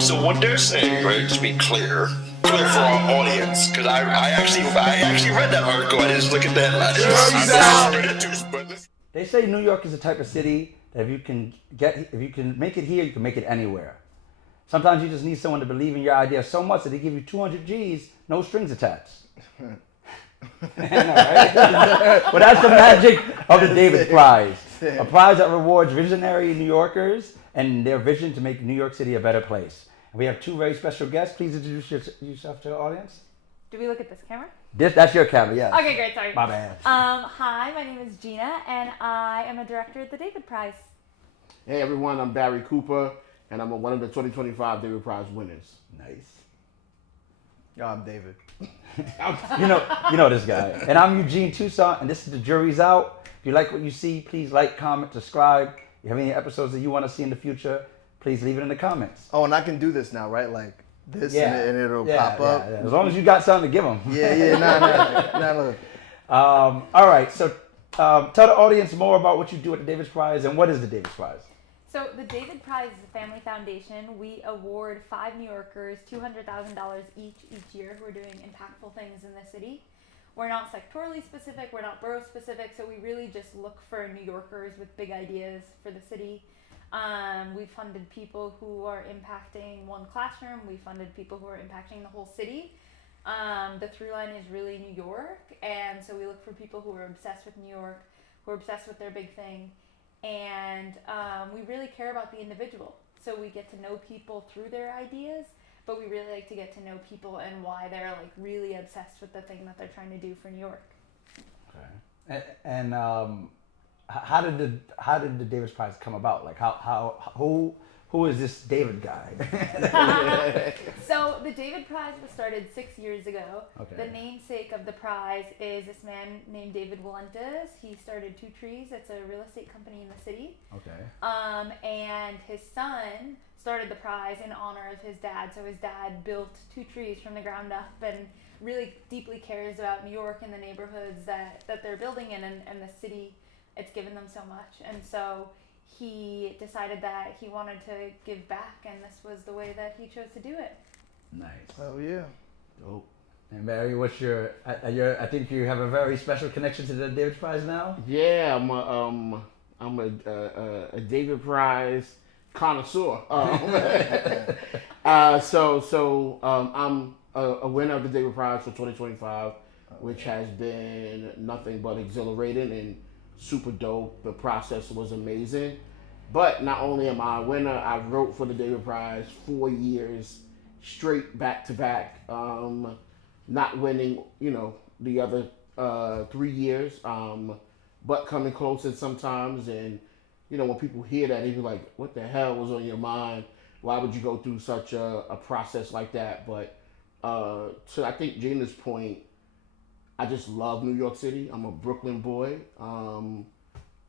So what they're saying, right? Just be clear for our audience, because I actually read that article. I didn't look at the headlines. I read it too, but They say New York is the type of city that if you can make it here, you can make it anywhere. Sometimes you just need someone to believe in your idea so much that they give you 200 G's, no strings attached. I know, right? But that's the magic of the David Prize. A prize that rewards visionary New Yorkers and their vision to make New York City a better place. And we have two very special guests. Please introduce yourself to the audience. Do we look at this camera? That's your camera, yes. Okay, great, sorry. My bad. Hi, my name is Gina, and I am a director at the David Prize. Hey everyone, I'm Barry Cooper, and I'm one of the 2025 David Prize winners. Nice. Yo, I'm David. You know this guy. And I'm Eugene Toussaint, and this is The Jury's Out. If you like what you see, please like, comment, subscribe. If you have any episodes that you want to see in the future, please leave it in the comments. Oh, and I can do this now, right? Like this, and it'll pop up. Yeah. As long as you got something to give them. Nah. All right, so tell the audience more about what you do at the David Prize, and what is the David Prize? So the David Prize is a family foundation. We award 5 New Yorkers $200,000 each year who are doing impactful things in the city. We're not sectorally specific, we're not borough specific, so we really just look for New Yorkers with big ideas for the city. We've funded people who are impacting one classroom, we funded people who are impacting the whole city. The through line is really New York, and so we look for people who are obsessed with New York, who are obsessed with their big thing. And we really care about the individual. So we get to know people through their ideas, but we really like to get to know people and why they're like really obsessed with the thing that they're trying to do for New York. Okay. And how did the David Prize come about? Like who is this David guy? So the David Prize was started 6 years ago. Okay. The namesake of the prize is this man named David Wendes. He started Two Trees. It's a real estate company in the city. Okay. And his son started the prize in honor of his dad. So his dad built Two Trees from the ground up and really deeply cares about New York and the neighborhoods that they're building in and the city. It's given them so much. And so he decided that he wanted to give back, and this was the way that he chose to do it. Nice. Oh yeah. Dope. And Barry, what's your? I think you have a very special connection to the David Prize now. Yeah, I'm a David Prize connoisseur. I'm a winner of the David Prize for 2025, which has been nothing but exhilarating and super dope. The process was amazing. But not only am I a winner, I wrote for the David Prize 4 years straight back to back. Not winning, the other 3 years, but coming closer sometimes. And, when people hear that, they be like, what the hell was on your mind? Why would you go through such a process like that? But to I think Gina's point, I just love New York City. I'm a Brooklyn boy.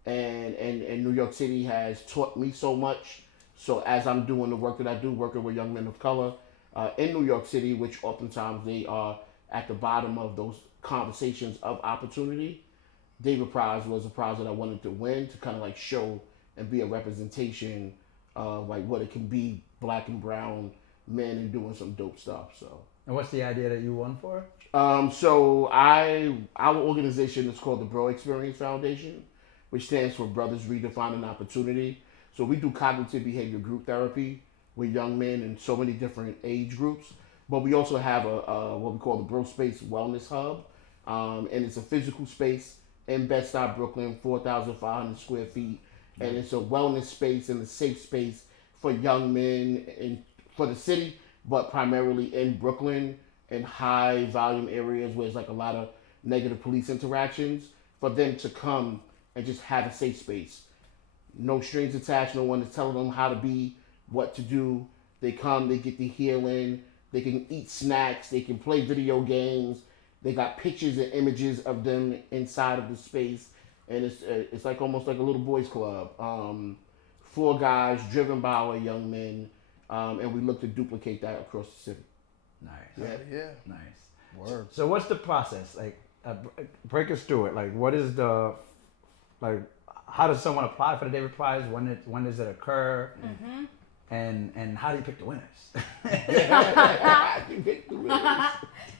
And New York City has taught me so much. So as I'm doing the work that I do, working with young men of color in New York City, which oftentimes they are at the bottom of those conversations of opportunity, David Prize was a prize that I wanted to win to kind of like show and be a representation of like what it can be, black and brown men and doing some dope stuff. So. And what's the idea that you won for? Our organization is called the Bro Experience Foundation, which stands for Brothers Redefining Opportunity. So we do cognitive behavior group therapy with young men in so many different age groups. But we also have what we call the Bro Space Wellness Hub. And it's a physical space in Bed-Stuy, Brooklyn, 4,500 square feet. And it's a wellness space and a safe space for young men for the city, but primarily in Brooklyn, in high volume areas where there's like a lot of negative police interactions, for them to come and just have a safe space. No strings attached, no one is telling them how to be, what to do. They come, they get the healing, they can eat snacks, they can play video games. They got pictures and images of them inside of the space. And it's like almost like a little boys club. 4 guys driven by our young men. And we look to duplicate that across the city. Nice. Yeah. Nice. Word. So what's the process? Like, break us through it. Like, what is how does someone apply for the David Prize? When does it occur? Mm-hmm. And how do you pick the winners?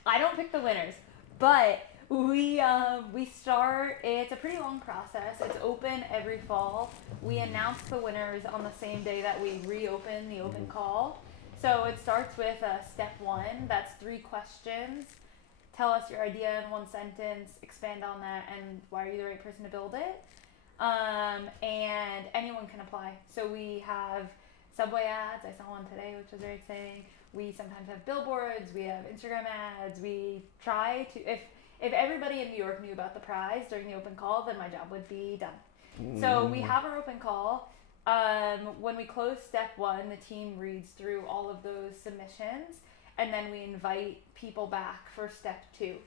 I don't pick the winners, but we start. It's a pretty long process. It's open every fall. We announce the winners on the same day that we reopen the open call. So it starts with step 1. That's 3 questions. Tell us your idea in 1 sentence. Expand on that, and why are you the right person to build it? And anyone can apply. So we have subway ads. I saw one today, which was very exciting. We sometimes have billboards. We have Instagram ads. We try to, if everybody in New York knew about the prize during the open call, then my job would be done. So we have our open call. When we close step 1, the team reads through all of those submissions, and then we invite people back for step 2.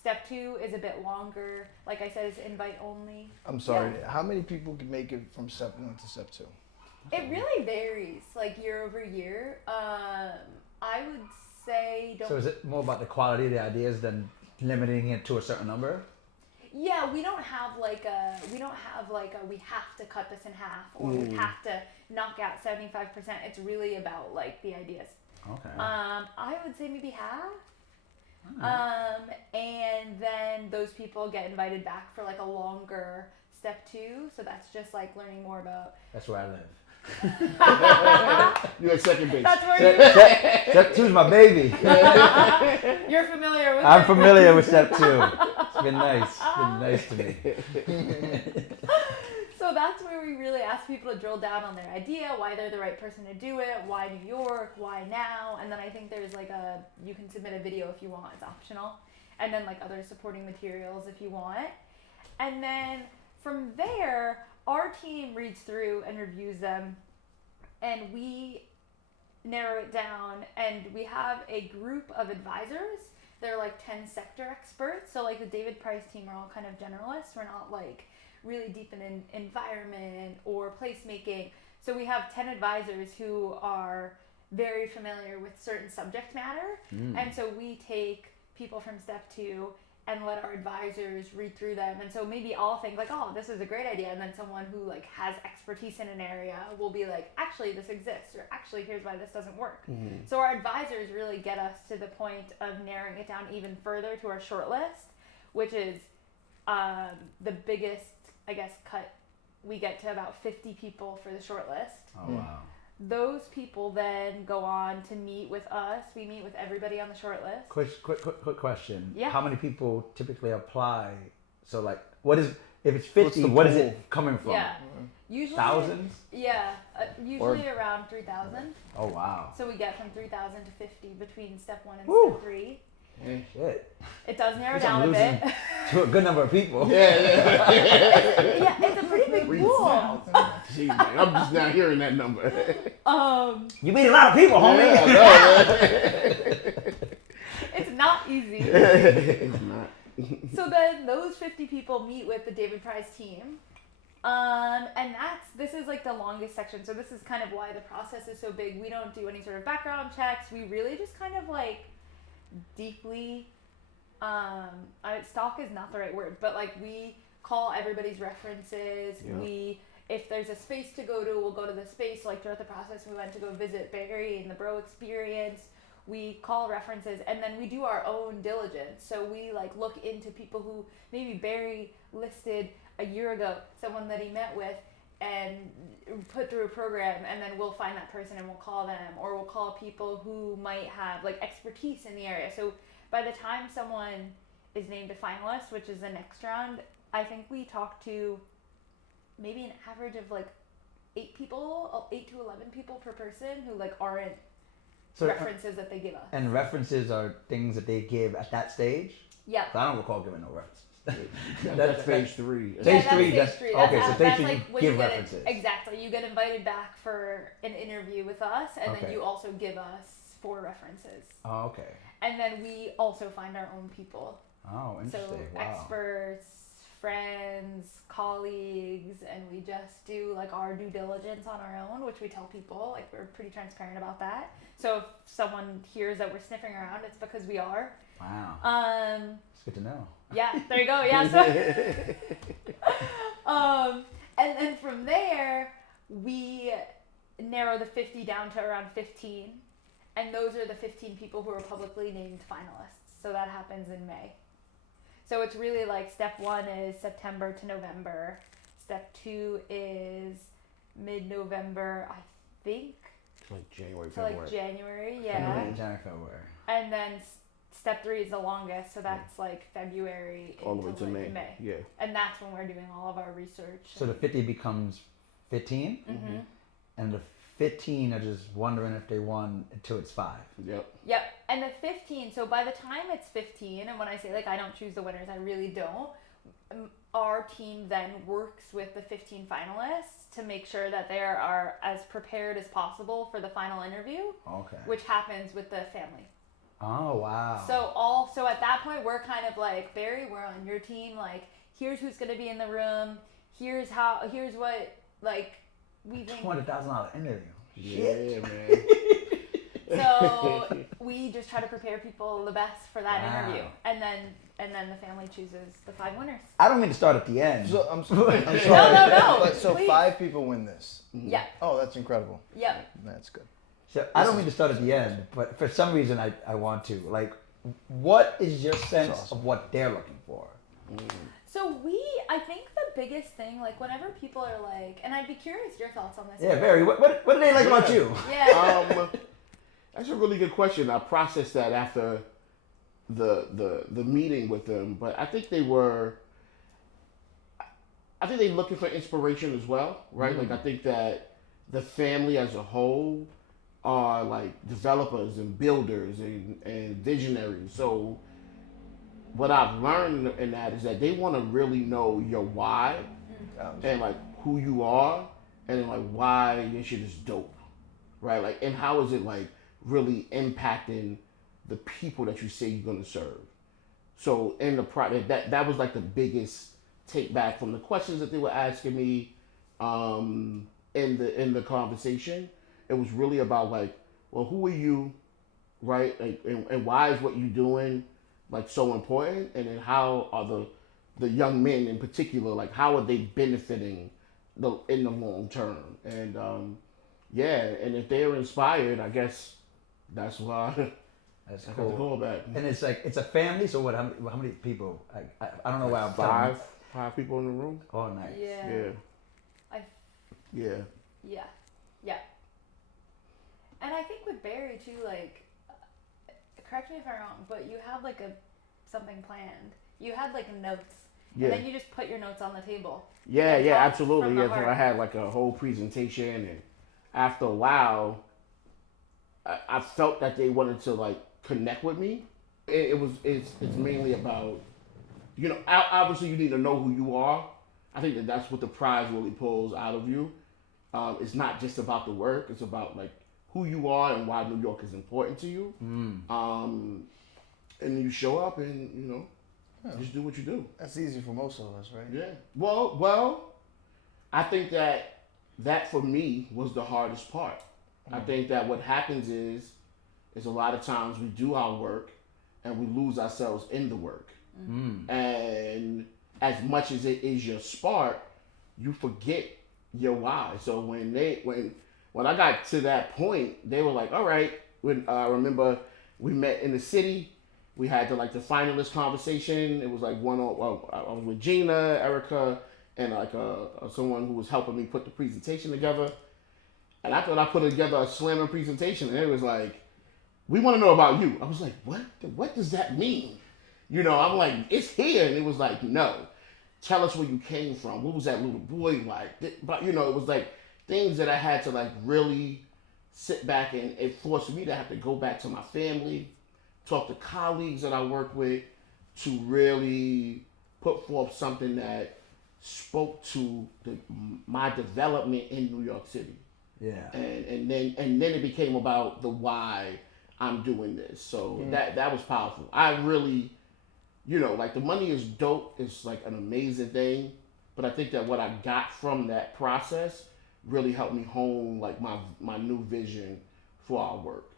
Step 2 is a bit longer. Like I said, it's invite only. I'm sorry. How many people can make it from step 1 to step 2? It really varies, like year over year. I would say don't. So is it more about the quality of the ideas than limiting it to a certain number? Yeah, we don't have like a we have to cut this in half, or we have to knock out 75%. It's really about like the ideas. Okay. I would say maybe half. Alright. And then those people get invited back for like a longer step 2. So that's just like learning more about. That's where I live. You're at second base. That's where Step 2 is my baby. you're familiar with. I'm familiar with step 2. It's been nice. It's been nice to me. So that's where we really ask people to drill down on their idea, why they're the right person to do it, why New York, why now, and then I think there's like you can submit a video if you want, it's optional, and then like other supporting materials if you want. And then from there, our team reads through and reviews them, and we narrow it down, and we have a group of advisors. They're like 10 sector experts, so like the David Price team are all kind of generalists. We're not like really deep in environment or placemaking. So we have 10 advisors who are very familiar with certain subject matter. And so we take people from step 2 and let our advisors read through them. And so maybe I'll think like, oh, this is a great idea. And then someone who like has expertise in an area will be like, actually this exists, or actually here's why this doesn't work. So our advisors really get us to the point of narrowing it down even further to our short list, which is the biggest, I guess, cut. We get to about 50 people for the short list. Oh, wow. Those people then go on to meet with us. We meet with everybody on the short list. Quick question. Yeah. How many people typically apply? So like, what is, if it's 50, what is it coming from? Yeah. Usually. Thousands? Yeah. Usually around 3,000. Oh, wow. So we get from 3,000 to 50 between step 1 and Woo. step 3. Shit. It does narrow I'm down a bit. To a good number of people. Yeah. Yeah, it's a pretty big pool. Gee, man, I'm just not hearing that number. You meet a lot of people, homie. It's not easy. It's not. So then those 50 people meet with the David Price team. And this is like the longest section. So this is kind of why the process is so big. We don't do any sort of background checks. We really just kind of like deeply, stalk is not the right word, but like we call everybody's references. Yeah. If there's a space to go to, we'll go to the space. Like throughout the process, we went to go visit Barry and the Bro Experience. We call references, and then we do our own diligence. So we like look into people who maybe Barry listed a year ago, someone that he met with and put through a program, and then we'll find that person and we'll call them, or we'll call people who might have like expertise in the area. So by the time someone is named a finalist, which is the next round, I think we talk to maybe an average of like 8 to 11 people per person who like aren't references that they give us. And references are things that they give at that stage? Yeah. I don't recall giving no references. That's phase 3. Stage three, That's okay, that's so that's stage 3 like you when give you get references. exactly. You get invited back for an interview with us, and then Okay. you also give us 4 references. Oh, okay. And then we also find our own people. Oh, interesting. So Wow. experts, friends, colleagues, and we just do like our due diligence on our own, which we tell people. Like we're pretty transparent about that. So if someone hears that we're sniffing around, it's because we are. Wow. It's good to know. Yeah, there you go. Yeah. So, and then from there, we narrow the 50 down to around 15, and those are the 15 people who are publicly named finalists. So that happens in May. So it's really like step 1 is September to November. Step 2 is mid-November, I think. It's like January, To February. like January, yeah. January, February. And then step 3 is the longest, so that's like February All the way into to like May. Yeah. And that's when we're doing all of our research. So the 50 becomes 15, Mm-hmm. and the 15 are just wondering if they won until it's 5. Yep. Yep. And the 15, so by the time it's 15, and when I say like I don't choose the winners, I really don't. Our team then works with the 15 finalists to make sure that they are as prepared as possible for the final interview, Okay. which happens with the family. Oh, wow. So at that point we're kind of like, Barry, we're on your team. Like, here's who's going to be in the room. Here's what like we think. $200,000 interview. Yeah, man. So we just try to prepare people the best for that Wow. interview, and then the family chooses the 5 winners. I don't mean to start at the end. So I'm sorry. No. But so Please. 5 people win this. Yeah. Oh, that's incredible. Yep. That's good. So I don't mean to start at the end, but for some reason I want to. Like, what is your sense awesome. of what they're looking for? So I think the biggest thing, like whenever people are like, and I'd be curious your thoughts on this. Yeah, Barry, what do they like about you? Yeah. That's a really good question. I processed that after the meeting with them, but I think they looking for inspiration as well, right? Like I think that the family as a whole are like developers and builders and visionaries. So what I've learned in that is that they want to really know your why and like who you are and like why your shit is dope, right? Like, and how is it like really impacting the people that you say you're gonna serve. So in the that was like the biggest take back from the questions that they were asking me in the conversation. It was really about like, well, who are you, right? Like, and why is what you doing like so important? And then how are the young men in particular, like how are they benefiting in the long term? And and if they're inspired, I guess that's why. That's I got the cool. call back. And it's like, it's a family, so what? How many people? I don't know why I'm telling Five people in the room. you. Oh, nice. Yeah. Yeah. Yeah. And I think with Barry too, like, correct me if I'm wrong, but you had like something planned. You had like notes, Yeah. and then you just put your notes on the table. Yeah, And yeah, talk absolutely. from the Yeah, so I heart. had like a whole presentation, and after a while, I felt that they wanted to like connect with me. It's mainly about, you know, obviously you need to know who you are. I think that's what the prize really pulls out of you. It's not just about the work; it's about like who you are and why New York is important to you. And you show up and you know, just do what you do. That's easy for most of us, right? Yeah. Well, I think that for me was the hardest part. I think that what happens is a lot of times we do our work and we lose ourselves in the work. And as much as it is your spark, you forget your why. So when I got to that point, they were like, all right, when I remember we met in the city, we had the finalist conversation. It was like I was with Gina, Erica, and like someone who was helping me put the presentation together. And I thought I put together a slamming presentation, and it was like, we want to know about you. I was like, what? What does that mean? You know, I'm like, it's here. And it was like, no. Tell us where you came from. What was that little boy like? But, you know, it was like things that I had to like really sit back and it forced me to have to go back to my family, talk to colleagues that I work with to really put forth something that spoke to my development in New York City. Yeah. And then it became about the why I'm doing this. So that was powerful. I really, you know, like the money is dope. It's like an amazing thing. But I think that what I got from that process really helped me hone like my new vision for our work.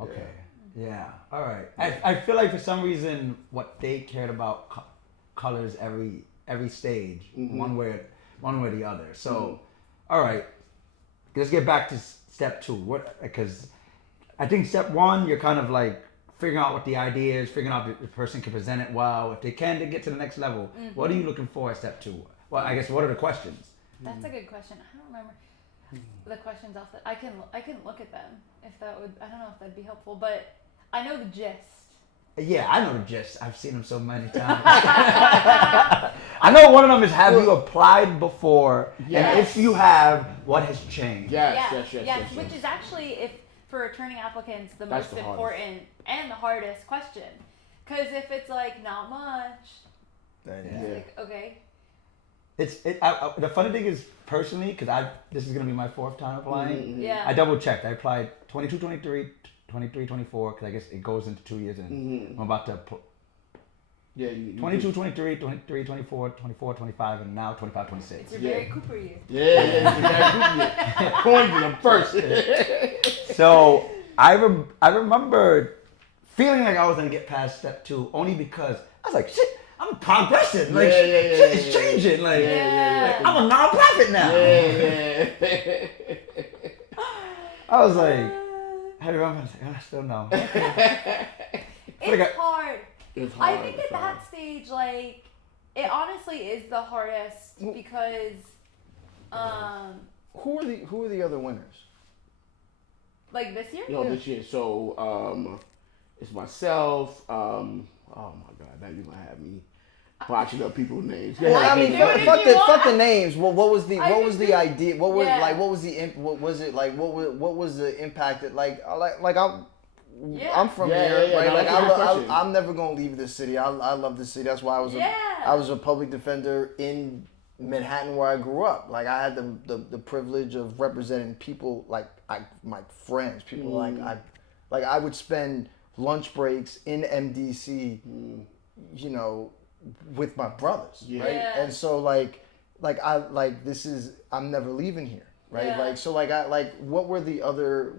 Okay. Yeah. All right. I feel like for some reason what they cared about colors every stage, one way or the other. So, all right. let's get back to step 2. Because I think step 1, you're kind of like figuring out what the idea is, figuring out if the person can present it well. If they can, to get to the next level. What are you looking for at step 2? Well, I guess what are the questions? That's a good question. I don't remember the questions off the. I can look at them if that would. I don't know if that'd be helpful, but I know the gist. Yeah, I know the gist. I've seen them so many times. I know one of them is, have you applied before? Yes. And if you have, what has changed? Yes. Which is actually, if for returning applicants, the That's most the important and the hardest question. Because if it's like not much, it's like okay. The funny thing is, personally, because this is gonna be my 4th time applying. Yeah. I double checked. I applied 22, 23, 23, 24, because I guess it goes into 2 years, and I'm about to. 22, 23, 23, 24, 24, 25, and now 25, 26. It's your Barry Cooper year. Yeah. Coined them first. So I remember feeling like I was gonna get past step 2 only because I was like, shit, I'm progressing. Like shit is changing. Like I'm a nonprofit now. I was like, I remember. I was like, I still know. It's hard. It's hard. I think at that stage, like, it honestly is the hardest because, Who are the other winners? like this year. This year. So it's myself. Oh my God, now you're gonna have me botching up people's names. Well, I mean, fuck the names. Well, what was the idea? What was what was the impact that I'm from here, right? I'm never gonna leave this city. I love this city. That's why I was a public defender in Manhattan where I grew up. Like I had the privilege of representing people like my friends, people I would spend lunch breaks in MDC, with my brothers, right? And so I'm never leaving here. Right, what were the other?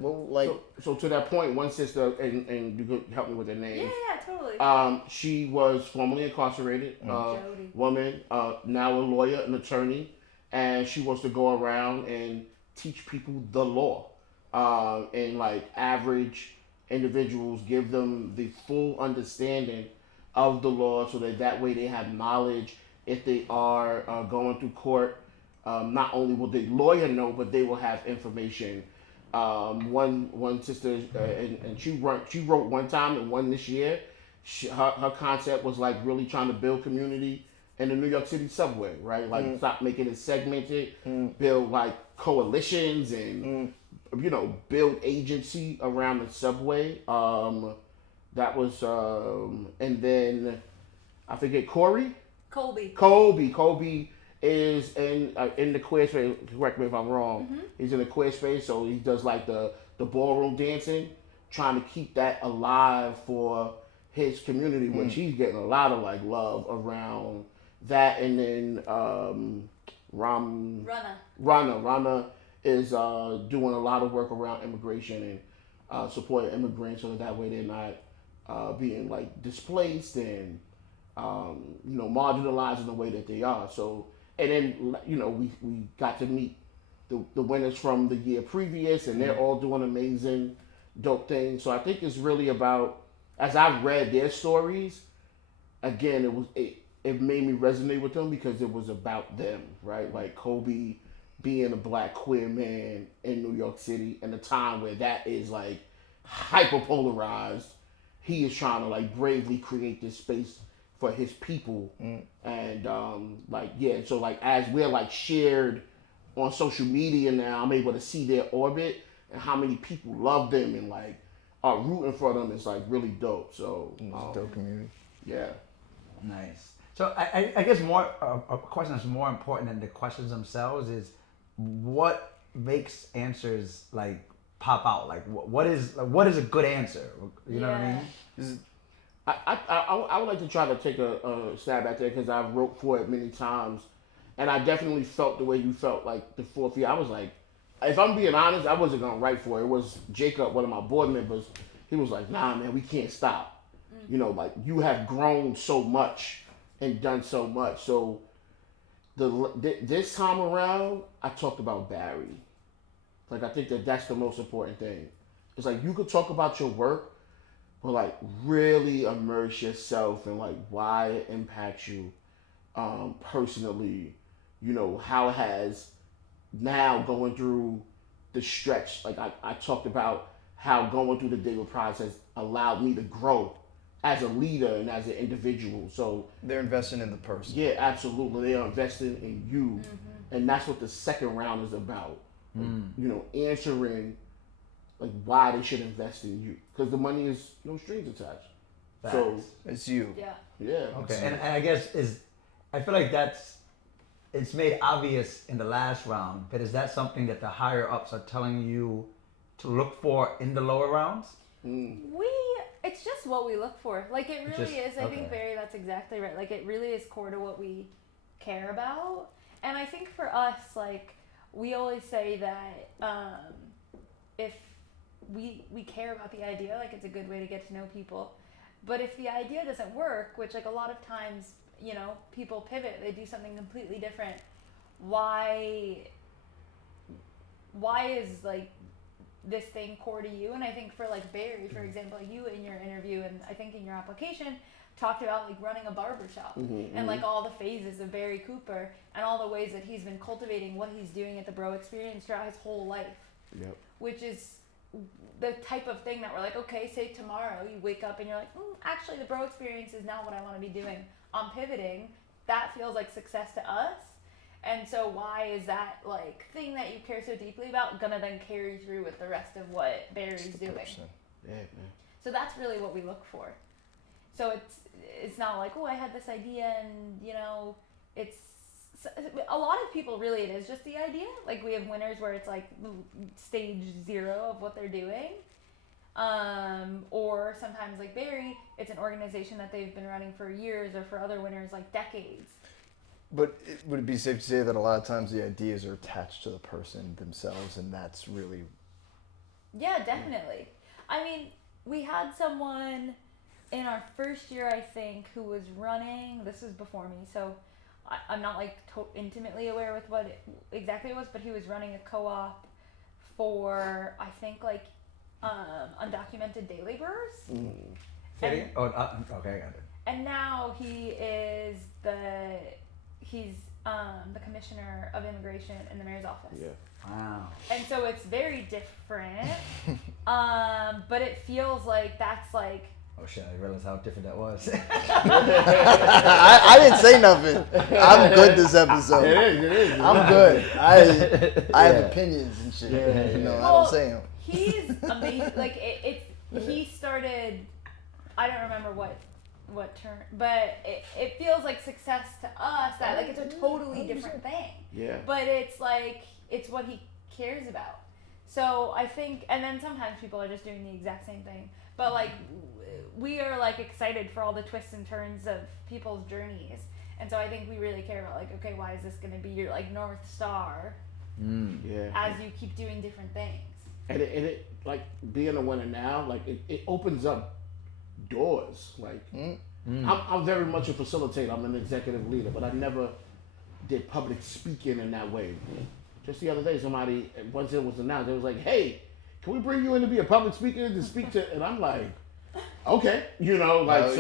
So to that point, one sister, and you could help me with their name. Yeah, totally. She was formerly incarcerated, woman, now a lawyer, an attorney, and she wants to go around and teach people the law, and like average individuals, give them the full understanding of the law, so that way they have knowledge if they are going through court. Not only will the lawyer know, but they will have information. One sister, and she wrote one time and one this year. Her concept was like really trying to build community in the New York City subway, right? Like stop making it segmented, build like coalitions, and build agency around the subway. That was, and then I forget Colby is in the queer space. Correct me if I'm wrong. He's in the queer space, so he does like the ballroom dancing, trying to keep that alive for his community, which he's getting a lot of like love around that. And then Rana is doing a lot of work around immigration and supporting immigrants, so that way they're not being like displaced and marginalized in the way that they are. So. And then, we got to meet the winners from the year previous, and they're all doing amazing, dope things. So I think it's really about, as I read their stories, again, it made me resonate with them because it was about them, right? Like Kobe being a black queer man in New York City, in a time where that is like hyper polarized. He is trying to like bravely create this space for his people, and so like as we're like shared on social media now, I'm able to see their orbit and how many people love them and like are rooting for them. It's like really dope. So it's a dope community. Yeah. Nice. So I guess more a question that's more important than the questions themselves is what makes answers like pop out. Like what is a good answer? You know what I mean? I would like to try to take a stab at that because I wrote for it many times, and I definitely felt the way you felt like the 4th year. I was like, if I'm being honest, I wasn't gonna write for it. It was Jacob, one of my board members. He was like, nah, man, we can't stop. Like you have grown so much and done so much. So this time around, I talked about Barry. Like, I think that's the most important thing. It's like, you could talk about your work, but like really immerse yourself in like why it impacts you personally. You know, how it has now going through the stretch. Like I talked about how going through the David Prize has allowed me to grow as a leader and as an individual. So they're investing in the person. Yeah, absolutely. They are investing in you, and that's what the second round is about. You know, answering like why they should invest in you, because the money is no strings attached. Facts. So It's you. yeah. Okay, and I guess I feel like it's made obvious in the last round, but is that something that the higher ups are telling you to look for in the lower rounds? It's just what we look for. Like, it really is. I think, okay. Barry, that's exactly right. Like, it really is core to what we care about. And I think for us, like, we always say that if we care about the idea, like, it's a good way to get to know people. But if the idea doesn't work, which, like, a lot of times, you know, people pivot, they do something completely different. Why is, like, this thing core to you? And I think for like Barry, for example, you in your interview and I think in your application talked about like running a barbershop and like all the phases of Barry Cooper and all the ways that he's been cultivating what he's doing at the Bro Experience throughout his whole life. Yep. Which is the type of thing that we're like, okay, say tomorrow you wake up and you're like, actually the Bro Experience is not what I want to be doing. I'm pivoting. That feels like success to us. And so why is that like thing that you care so deeply about gonna then carry through with the rest of what Barry's doing? Yeah, man. So that's really what we look for. So it's not like, oh, I had this idea and, you know, it's a lot of people really, it is just the idea. Like we have winners where it's like stage 0 of what they're doing. Or sometimes like Barry, it's an organization that they've been running for years, or for other winners like decades. But would it be safe to say that a lot of times the ideas are attached to the person themselves, and that's really... Yeah, definitely. I mean, we had someone in our first year, I think, who was running, this was before me, so I'm not like intimately aware with what exactly it was, but he was running a co-op for, I think, like undocumented day laborers. Okay, I got it. And now he's the commissioner of immigration in the mayor's office. Yeah. Wow. And so it's very different. But it feels like that's like... Oh shit, I realized how different that was. I didn't say nothing. I'm good this episode. It is. I'm good. I have opinions and shit. You know, I don't say them. He's amazing. Like he started, I don't remember what term, but it feels like success to us that like it's a totally different thing. Yeah. But it's like, it's what he cares about. So I think, and then sometimes people are just doing the exact same thing. But like, we are like excited for all the twists and turns of people's journeys. And so I think we really care about like, okay, why is this going to be your like North Star Yeah. as you keep doing different things? And it like being a winner now, like it opens up doors. Like I'm very much a facilitator. I'm an executive leader, but I never did public speaking in that way. Just the other day, somebody, once it was announced, it was like, hey, can we bring you in to be a public speaker to speak to, and I'm like, okay, you know, like,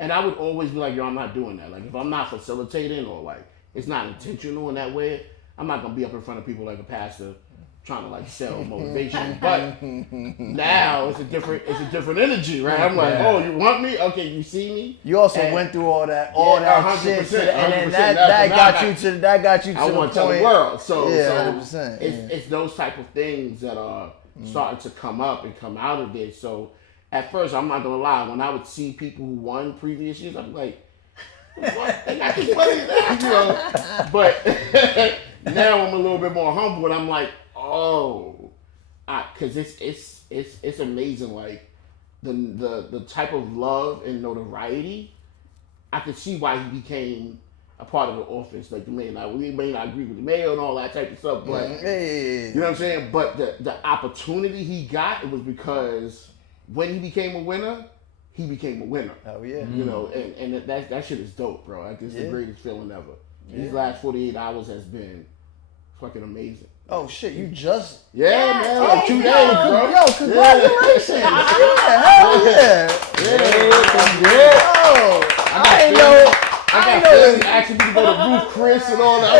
and I would always be like, yo, I'm not doing that. Like, if I'm not facilitating or like, it's not intentional in that way, I'm not going to be up in front of people like a pastor trying to like sell motivation. But now it's a different energy, right? I'm like, oh, you want me? Okay, you see me? You also went through all that shit, 100%, and then that got you to I the want to tell point. the world. So, Yeah, 100%. It's those type of things that are starting to come up and come out of this. So at first, I'm not gonna lie, when I would see people who won previous years, I'm like, what? They got this money now, you know. But now I'm a little bit more humble, and I'm like, because it's amazing, like the type of love and notoriety. I could see why he became a part of the office. Like we may not agree with the mayor and all that type of stuff, but you know what I'm saying. But the opportunity he got, it was because when he became a winner, he became a winner. Oh yeah. You know, and that shit is dope, bro. Like, it's the greatest feeling ever. These last 48 hours has been fucking amazing. Oh shit, you just Yeah, man, like 2 days, bro. Yo, congratulations. Hell yeah. I ain't know. I got friends asking me to go to Roof Chris and all that.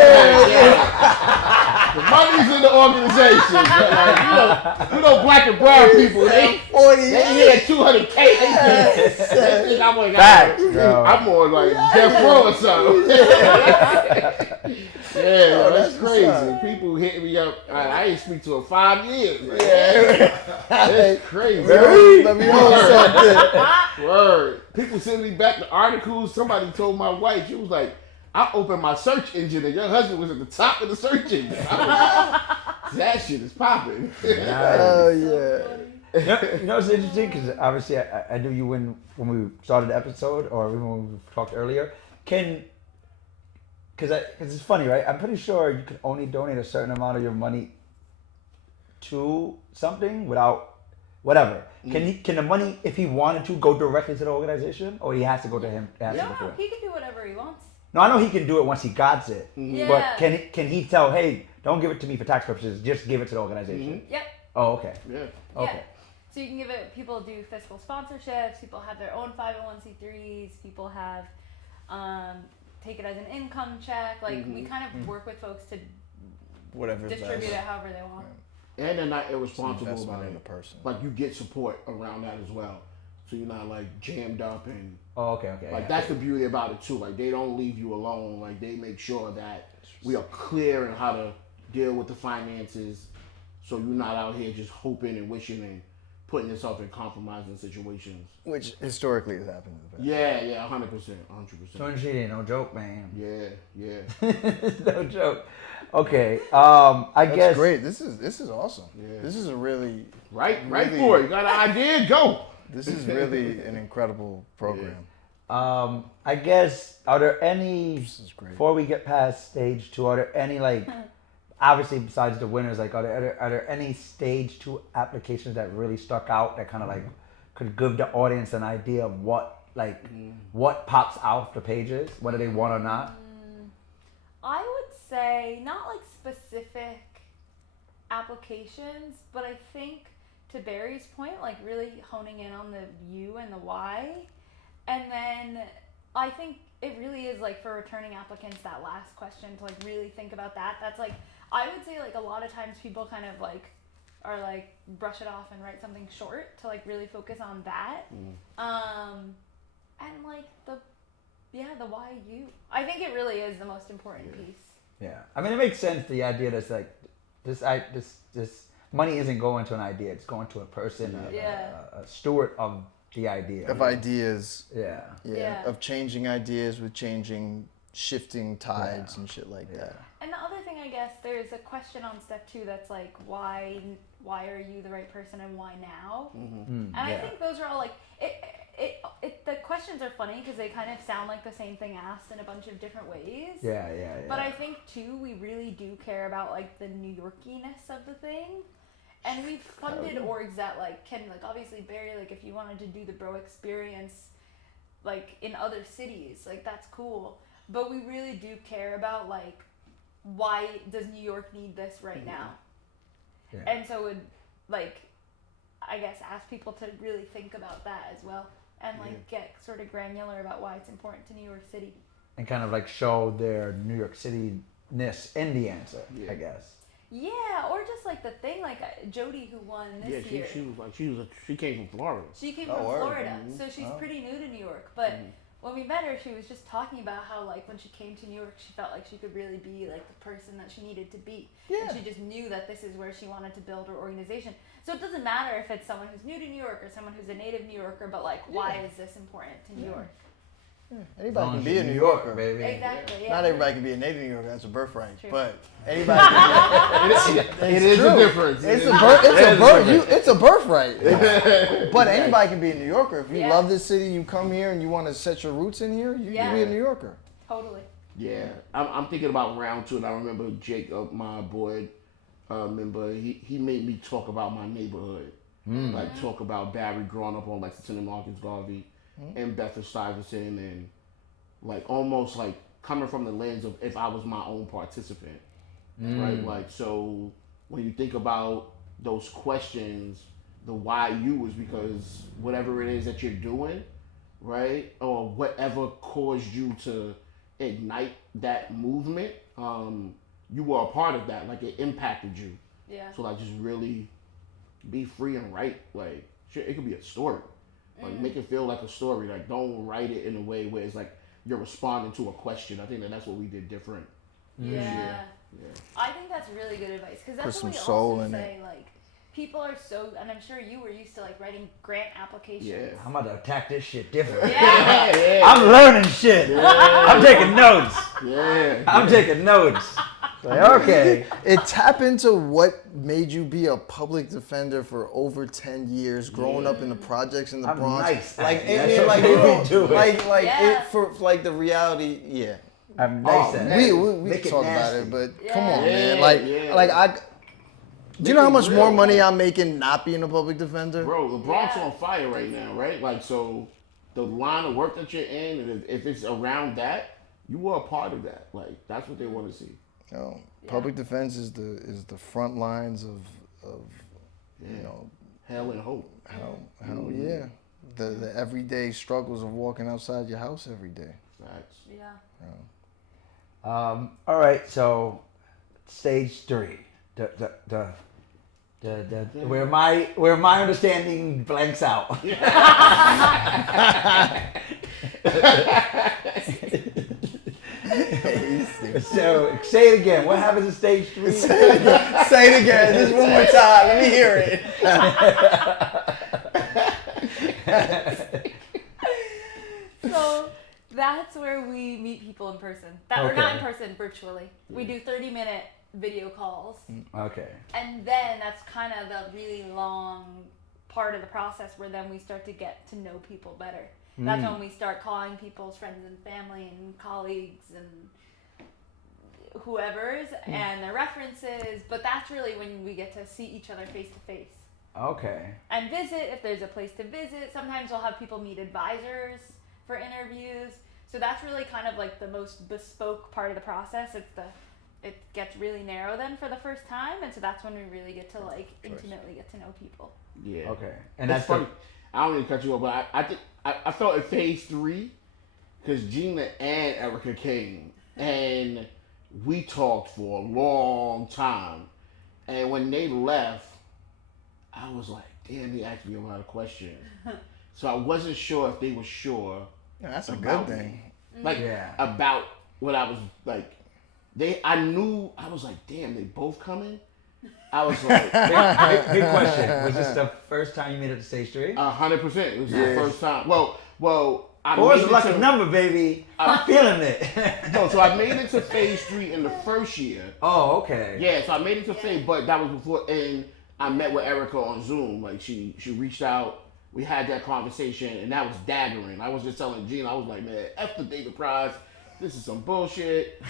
The money's in the organization. But like, you know, black and brown people, they had 200K. They think I'm like, I'm on like death row or something. Yeah, that's crazy. People hit me up. I ain't speak to her 5 years. Man. Yeah, that's crazy. Let me know something. Word. People send me back the articles. Somebody told my wife, she was like, I opened my search engine and your husband was at the top of the search engine. That shit is popping. Oh yeah. You know what's interesting? Because obviously I knew you when we started the episode or even when we talked earlier. Because it's funny, right? I'm pretty sure you can only donate a certain amount of your money to something without whatever. Can the money, if he wanted to, go directly to the organization, or he has to go to him? No, he can do whatever he wants. No, I know he can do it once he got it. Yeah. But can he tell, hey, don't give it to me for tax purposes, just give it to the organization? Yep. Oh, okay. Yeah. Okay. Yeah. So you can give it. People do fiscal sponsorships. People have their own 501c3s. People have take it as an income check. Like we kind of work with folks to Whatever distribute it however they want. And they're not irresponsible Investment about in it. the person. Like you get support around that as well. So you're not like jammed up and Oh, okay. like that's the beauty about it too. Like they don't leave you alone. Like they make sure that we are clear in how to deal with the finances. So you're not out here just hoping and wishing and putting yourself in compromising situations. Which historically has happened in the past. Yeah, 100%. Joint cheating, no joke, man. Yeah. No joke. Okay. I guess. That's great. This is awesome. Yeah. This is a really Right for it. You got an idea, go. This is really an incredible program. I guess, are there any, This is great. before we get past stage 2, are there any like, obviously besides the winners, like are there any stage 2 applications that really stuck out that kind of like could give the audience an idea of what what pops out the pages, whether they want or not? I would say not like specific applications, but I think to Barry's point, like really honing in on the you and the why. And then I think it really is like for returning applicants, that last question to like really think about that. That's like, I would say like a lot of times people kind of like are like brush it off and write something short to like really focus on that. And like the why you. I think it really is the most important piece. Yeah, I mean it makes sense. The idea that's like this money isn't going to an idea; it's going to a person, a steward of the idea. Of ideas. Yeah. Of changing ideas with shifting tides and shit like that. And the other thing, I guess, there's a question on step 2 that's like, why are you the right person and why now? And I think those are all like, the questions are funny because they kind of sound like the same thing asked in a bunch of different ways. Yeah. But I think too, we really do care about like the New Yorkiness of the thing. And we've funded orgs that like can like obviously Barry, like if you wanted to do the bro experience like in other cities, like that's cool. But we really do care about like why does New York need this right now? Yeah. And so would like I guess ask people to really think about that as well and like get sort of granular about why it's important to New York City. And kind of like show their New York City-ness in the answer, I guess. Yeah, or just like the thing, like Jody who won this year. She came from Florida. She came from Florida, so she's pretty new to New York. But when we met her, she was just talking about how like when she came to New York, she felt like she could really be like the person that she needed to be. Yeah. And she just knew that this is where she wanted to build her organization. So it doesn't matter if it's someone who's new to New York or someone who's a native New Yorker, but like why is this important to New York? Anybody can be a New Yorker, baby. Exactly. Yeah. Not everybody can be a native New Yorker. That's a birthright. True. But anybody can be. It is a difference. It's a birthright. But anybody can be a New Yorker. If you love this city, you come here and you want to set your roots in here, you can be a New Yorker. Totally. Yeah, I'm thinking about round 2, and I remember Jacob, my board member, he made me talk about my neighborhood. Like talk about Barry growing up on Lexington and Marcus Garvey and Bedford Stuyvesant, and like almost like coming from the lens of if I was my own participant. right? Like, so when you think about those questions, the why you is because whatever it is that you're doing, right, or whatever caused you to ignite that movement, you were a part of that. Like, it impacted you. Yeah. So like, just really be free and write. Like, shit, it could be a story. Like, make it feel like a story. Like, don't write it in a way where it's like you're responding to a question. I think that's what we did different. Yeah. Yeah. I think that's really good advice because that's Put what we some soul also in say. Like, people are so, and I'm sure you were used to like writing grant applications. Yeah. I'm about to attack this shit different. Yeah. I'm learning shit. I'm taking notes. Yeah. I'm taking notes. Like, okay. It tap into what made you be a public defender for over 10 years, growing up in the projects in the I'm Bronx. nice. Like, That's I mean, what like, made you me know, do it. like Yeah. it for like the reality. Yeah, I'm nice at we it. we Make can it talk nasty. about it, but Yeah. come on, Yeah, man. yeah. Like I. Do you know how much real, more money like- I'm making not being a public defender? Bro, the Bronx Yeah. on fire right now, right? Like, so the line of work that you're in, and if it's around that, you were a part of that. Like, that's what they want to see. You know, public defense is the front lines of you know, Hell and hope. hell yeah, the everyday struggles of walking outside your house every day. Facts. Yeah. All right, so stage 3. Where my understanding blanks out. So say it again. What happens in stage 3? Say it again, just one more time. Let me hear it. So that's where we meet people in person. Or Okay. not in person, virtually. We do 30-minute video calls. Okay. And then that's kind of the really long part of the process where then we start to get to know people better. That's when we start calling people's friends and family and colleagues and whoever's and their references. But that's really when we get to see each other face to face. Okay. And visit if there's a place to visit. Sometimes we'll have people meet advisors for interviews. So that's really kind of like the most bespoke part of the process. It gets really narrow then for the first time, and so that's when we really get to like intimately get to know people. Yeah. Okay. And That's that's funny. I don't mean to cut you off, but I think I felt in phase 3 because Gina and Erica came and we talked for a long time, and when they left, I was like, damn, they asked me a lot of questions. So I wasn't sure if they were sure. Yeah, that's a about good me. thing. Like, Yeah. about what I was like. I knew, I was like, damn, they both coming? I was like, big question. Was this the first time you made it to stage 3? 100%. It was the first time. Well, I Four's made a it lucky to, number, baby. I'm feeling it. no, so I made it to phase 3 in the first year. Oh, okay. Yeah, so I made it to phase, but that was before, and I met with Erica on Zoom. Like, she reached out, we had that conversation, and that was daggering. I was just telling Gina, I was like, man, F the David Prize. This is some bullshit.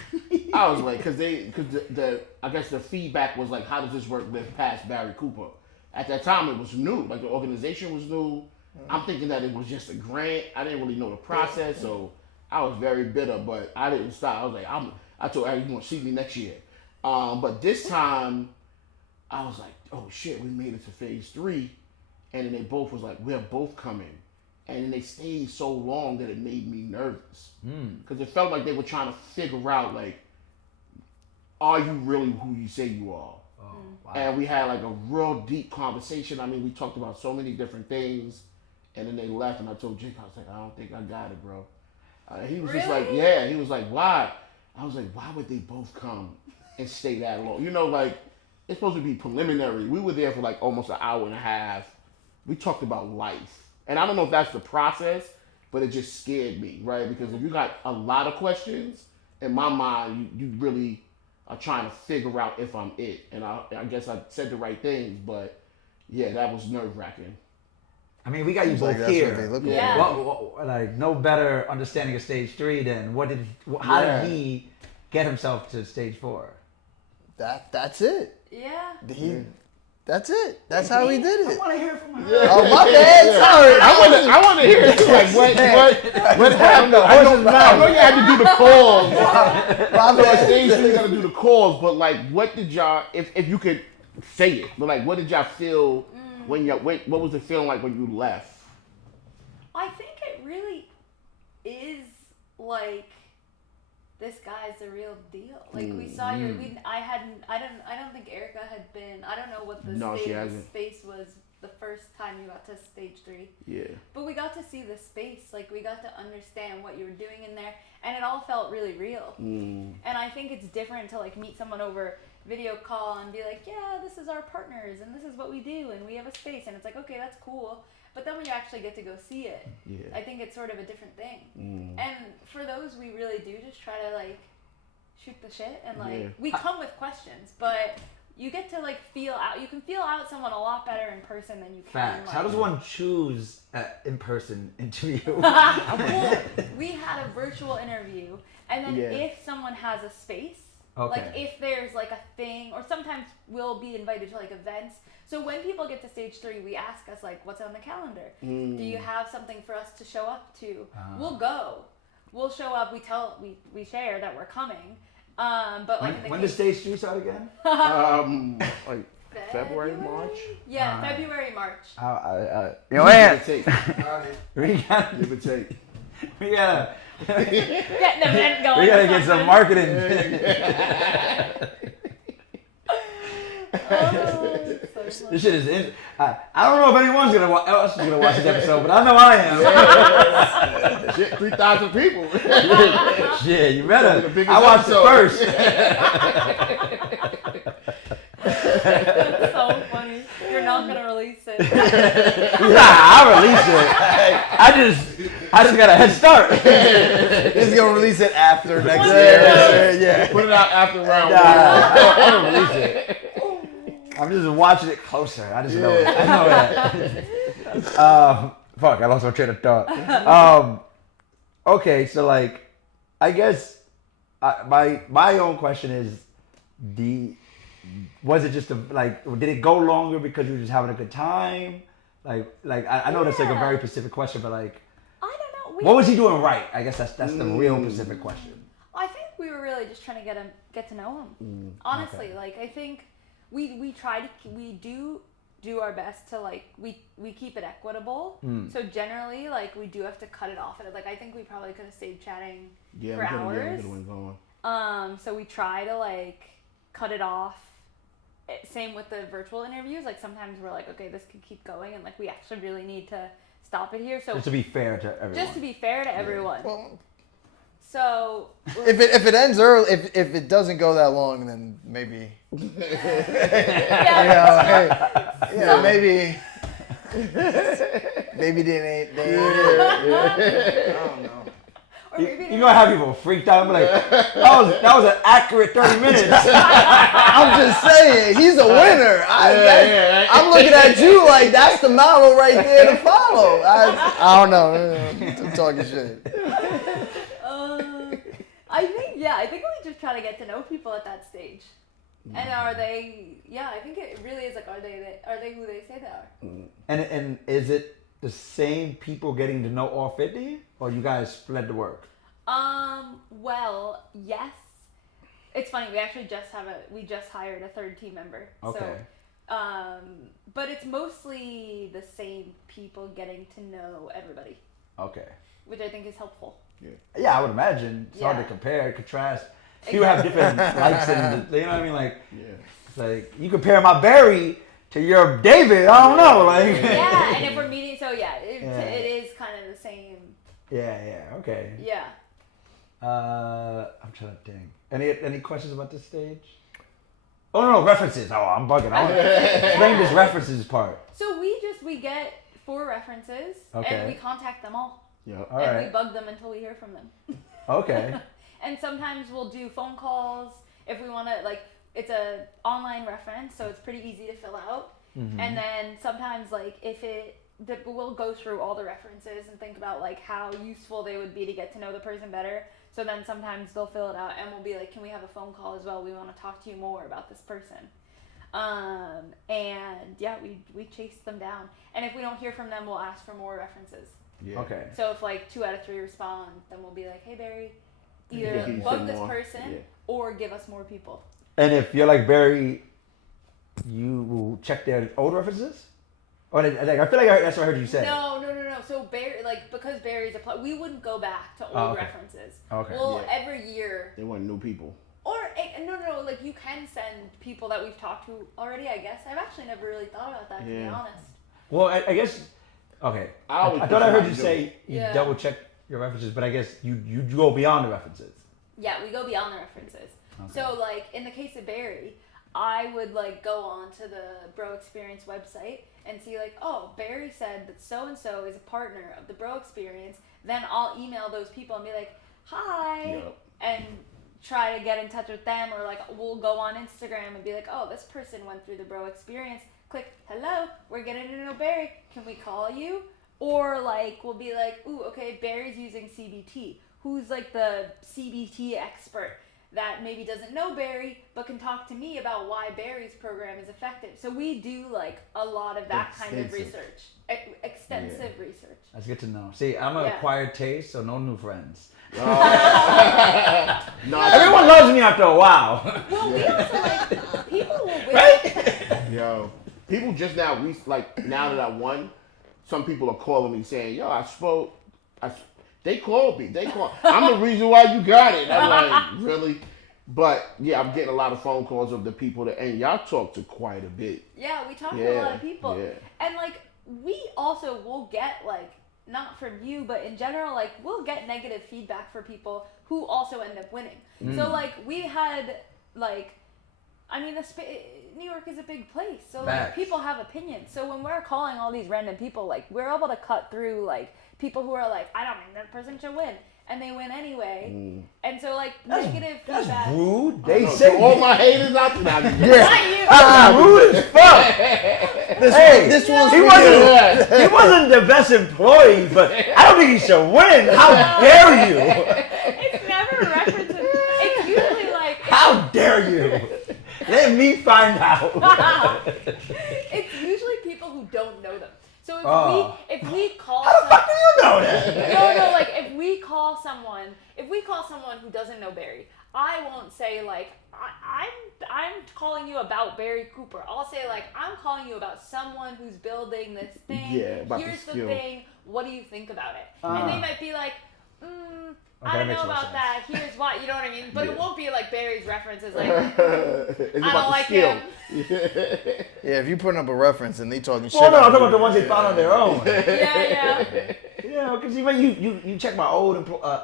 I was like, because the I guess the feedback was like, how does this work with past Barry Cooper? At that time, it was new. Like, the organization was new. I'm thinking that it was just a grant. I didn't really know the process, so I was very bitter. But I didn't stop. I was like, I told her, you gonna see me next year. But this time, I was like, oh shit, we made it to phase 3, and then they both was like, we're both coming. And then they stayed so long that it made me nervous. Because it felt like they were trying to figure out, like, are you really who you say you are? Oh, wow. And we had, like, a real deep conversation. I mean, we talked about so many different things. And then they left, and I told Jake, I was like, I don't think I got it, bro. He was just like, yeah. He was like, why? I was like, why would they both come and stay that long? You know, like, it's supposed to be preliminary. We were there for, like, almost an hour and a half. We talked about life. And I don't know if that's the process, but it just scared me, right? Because if you got a lot of questions, in my mind, you really are trying to figure out if I'm it. And I guess I said the right things, but yeah, that was nerve-wracking. I mean, we got you It's both like that's what they here. look Yeah. What, like, no better understanding of stage 3 than how did he get himself to stage 4? That's it. Yeah. That's it. That's how he did I it. want to hear from her. Oh, my bad. Sorry. I want to hear it too. Like what happened? I know you had to do the calls. My bad. Stage you got to do the calls, but like, what did y'all? If you could say it, but like, what did y'all feel when what was the feeling like when you left? I think it really is like this guy's the real deal. Like we saw I don't think Erica had been. I don't know what the space was the first time you got to stage 3. Yeah. But we got to see the space. Like we got to understand what you were doing in there, and it all felt really real. And I think it's different to like meet someone over video call and be like, yeah, this is our partners and this is what we do and we have a space, and it's like, okay, that's cool. But then when you actually get to go see it, I think it's sort of a different thing. And for those, we really do just try to like shoot the shit and like we come with questions, but you get to like feel out. You can feel out someone a lot better in person than you can. Facts. How does one choose an in-person interview? Well, we had a virtual interview, and then if someone has a space, like if there's like a thing, or sometimes we'll be invited to like events. So when people get to stage 3, we ask us like, what's on the calendar? Do you have something for us to show up to? We'll go. We'll show up. We share that we're coming. But like when does stage 3 start again? Like February, March. Yeah, February, March. You know, Ant. Give or take. We gotta get an event going. We gotta get some marketing. This shit is. I don't know if anyone's else is gonna watch this episode, but I know I am. Shit, 3,000 people. Shit, you better. I watched it first. That's so funny. You're not gonna release it. I'll release it. I just got a head start. He's gonna release it after next year. Yeah. Put it out after round 1. I don't release it. I'm just watching it closer. I just know it. I know that. Fuck, I lost my train of thought. Okay, so like, I guess my own question is, was it just did it go longer because you were just having a good time? Like I know that's like a very specific question, but like, I don't know. What was he doing right? I guess that's the real specific question. I think we were really just trying to get to know him. Honestly, like I think we do our best to like we keep it equitable. So generally, like we do have to cut it off. Like I think we probably could have stayed chatting for hours. So we try to like cut it off. Same with the virtual interviews. Like sometimes we're like, okay, this could keep going, and like we actually really need to stop it here. So just to be fair to everyone. Just to be fair to everyone. Well, so if it ends early, if it doesn't go that long, then maybe maybe they ain't I don't know. You're gonna have people freaked out and be like, that was an accurate 30 minutes. I'm just saying, he's a winner. I'm looking at you like that's the model right there to follow. I don't know. I'm talking shit. I think we just try to get to know people at that stage. And are they? Yeah, I think it really is like, are they who they say they are? And is it the same people getting to know all 50, or you guys split the work? Well, yes. It's funny. We actually just hired a third team member. Okay. So, but it's mostly the same people getting to know everybody. Okay. Which I think is helpful. Yeah, I would imagine. It's hard to compare, contrast. People have different likes and you know what I mean. Like, it's like you compare my Barry to your David. I don't know. Like. Yeah, and if we're meeting, it is kind of the same. Yeah. Okay. Yeah. I'm trying to think. Any questions about this stage? Oh no, references. Oh, I'm bugging. Explain this references part. So we get 4 references, and we contact them all. Yeah. We bug them until we hear from them. Okay. And sometimes we'll do phone calls if we want to. Like it's a online reference, so it's pretty easy to fill out. Mm-hmm. And then sometimes like we'll go through all the references and think about like how useful they would be to get to know the person better. So then sometimes they'll fill it out and we'll be like, can we have a phone call as well? We want to talk to you more about this person. And yeah, we chase them down. And if we don't hear from them, we'll ask for more references. Yeah. Okay. So if like 2 out of 3 respond, then we'll be like, hey Barry, either Can you bug send this more? person Yeah. or give us more people. And if you're like Barry, you will check their old references? Or I feel like that's what I heard you say. No. So Barry, like, because Barry's we wouldn't go back to old references. Okay. Well, every year. They want new people. Or no, like you can send people that we've talked to already. I guess I've actually never really thought about that, to be honest. Well, I guess. Okay. I thought I heard you say you double check your references, but I guess you go beyond the references. Yeah, we go beyond the references. Okay. So like in the case of Barry, I would like go on to the Bro Experience website and see like, oh, Barry said that so and so is a partner of the Bro Experience. Then I'll email those people and be like, hi, and try to get in touch with them, or like we'll go on Instagram and be like, oh, this person went through the Bro Experience. Click, hello, we're getting to know Barry. Can we call you? Or like we'll be like, ooh, okay, Barry's using CBT. Who's like the CBT expert that maybe doesn't know Barry but can talk to me about why Barry's program is effective? So we do like a lot of that kind of research, extensive research. That's good to know. See, I'm an acquired taste, so no new friends. No, everyone loves me after a while. Well, we also like people will wait. Right? Yo, people just now now that I won, some people are calling me saying, yo, they called me. I'm the reason why you got it. I'm like, really? But yeah, I'm getting a lot of phone calls of the people and y'all talk to quite a bit. Yeah, we talk to a lot of people. Yeah. And like we also will get like, not from you, but in general, like we'll get negative feedback for people who also end up winning. So like we had like, I mean, New York is a big place, so like people have opinions. So when we're calling all these random people, like we're able to cut through like people who are like, I don't think that person should win, and they win anyway. And so like negative feedback. That's rude. They say all my haters out there. Not you. Rude as fuck. This one's he wasn't the best employee, but I don't think he should win. How dare you? It's never references. It's usually like. How dare you? Let me find out. It's usually people who don't know them. So if we call how the fuck do you know that? No, like if we call someone who doesn't know Barry, I won't say like I'm calling you about Barry Cooper. I'll say like I'm calling you about someone who's building this thing. Yeah, about here's the skill. thing. What do you think about it? And they might be like, I don't know about that. Here's why. You know what I mean? But it won't be like Barry's references. Like I don't like him. Yeah, if you putting up a reference and they talking shit. Well, no, I'm talking about the ones they found on their own. Yeah. Yeah, because you check my old my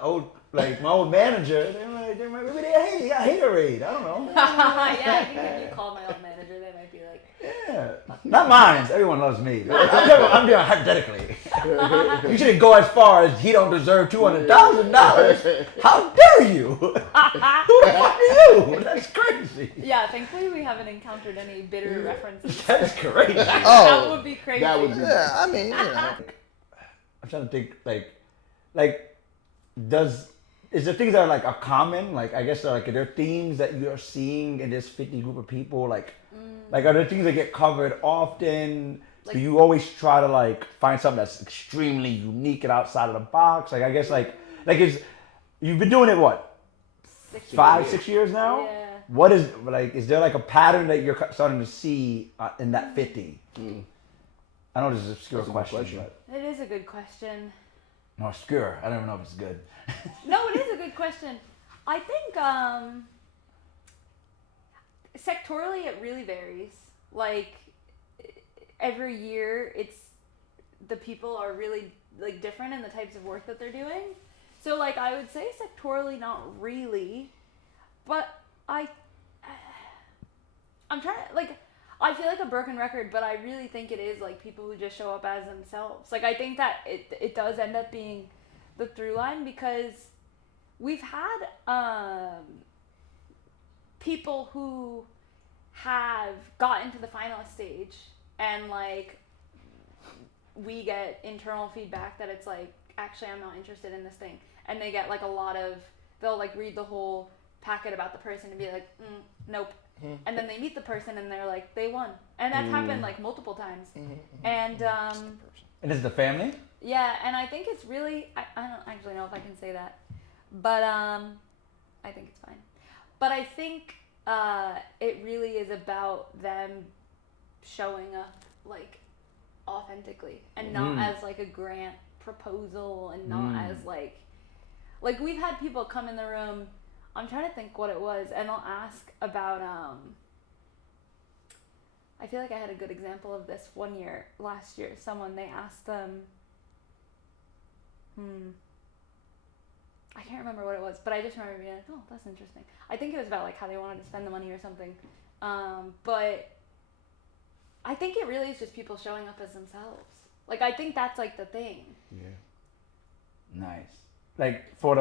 old manager. They might maybe they got haterade. I don't know. Yeah, I think if you called my old manager, they might be like. Yeah, not mine. Everyone loves me. I'm doing hypothetically. You shouldn't go as far as he don't deserve $200,000. How dare you? Who the fuck are you? That's crazy. Yeah, thankfully we haven't encountered any bitter references. That's crazy. That would be crazy. That would be. Yeah, I mean, you know. I'm trying to think is there things that are like are common? Like I guess are there themes that you are seeing in this 50 group of people? Like are there things that get covered often? Do you always try to like find something that's extremely unique and outside of the box? Like I guess you've been doing it what? 6 years now? Yeah. What is is there like a pattern that you're starting to see in that 50? I know this is an obscure question. But It is a good question. no, obscure. I don't even know if it's good. No, it is a good question. I think sectorally it really varies. Like every year the people are really like different in the types of work that they're doing. So like I would say sectorally not really, but I'm trying to like I feel like a broken record, but I really think it is like people who just show up as themselves. Like I think that it does end up being the through line because we've had people who have gotten to the finalist stage and like we get internal feedback that it's like actually I'm not interested in this thing, and they get like a lot of they'll like read the whole packet about the person and be like, nope. And then they meet the person and they're like, they won. And that's happened like multiple times. And And is the family? yeah, and I think it's really, I don't actually know if I can say that, but I think it's fine. But I think it really is about them showing up like authentically and not as like a grant proposal and not as like we've had people come in the room. I'm trying to think what it was, and they'll ask about I feel like I had a good example of this last year. They asked I can't remember what it was, but I just remember being like, oh, that's interesting. I think it was about like how they wanted to spend the money or something. But I think it really is just people showing up as themselves. Like, I think that's like the thing. Yeah. Nice. Like for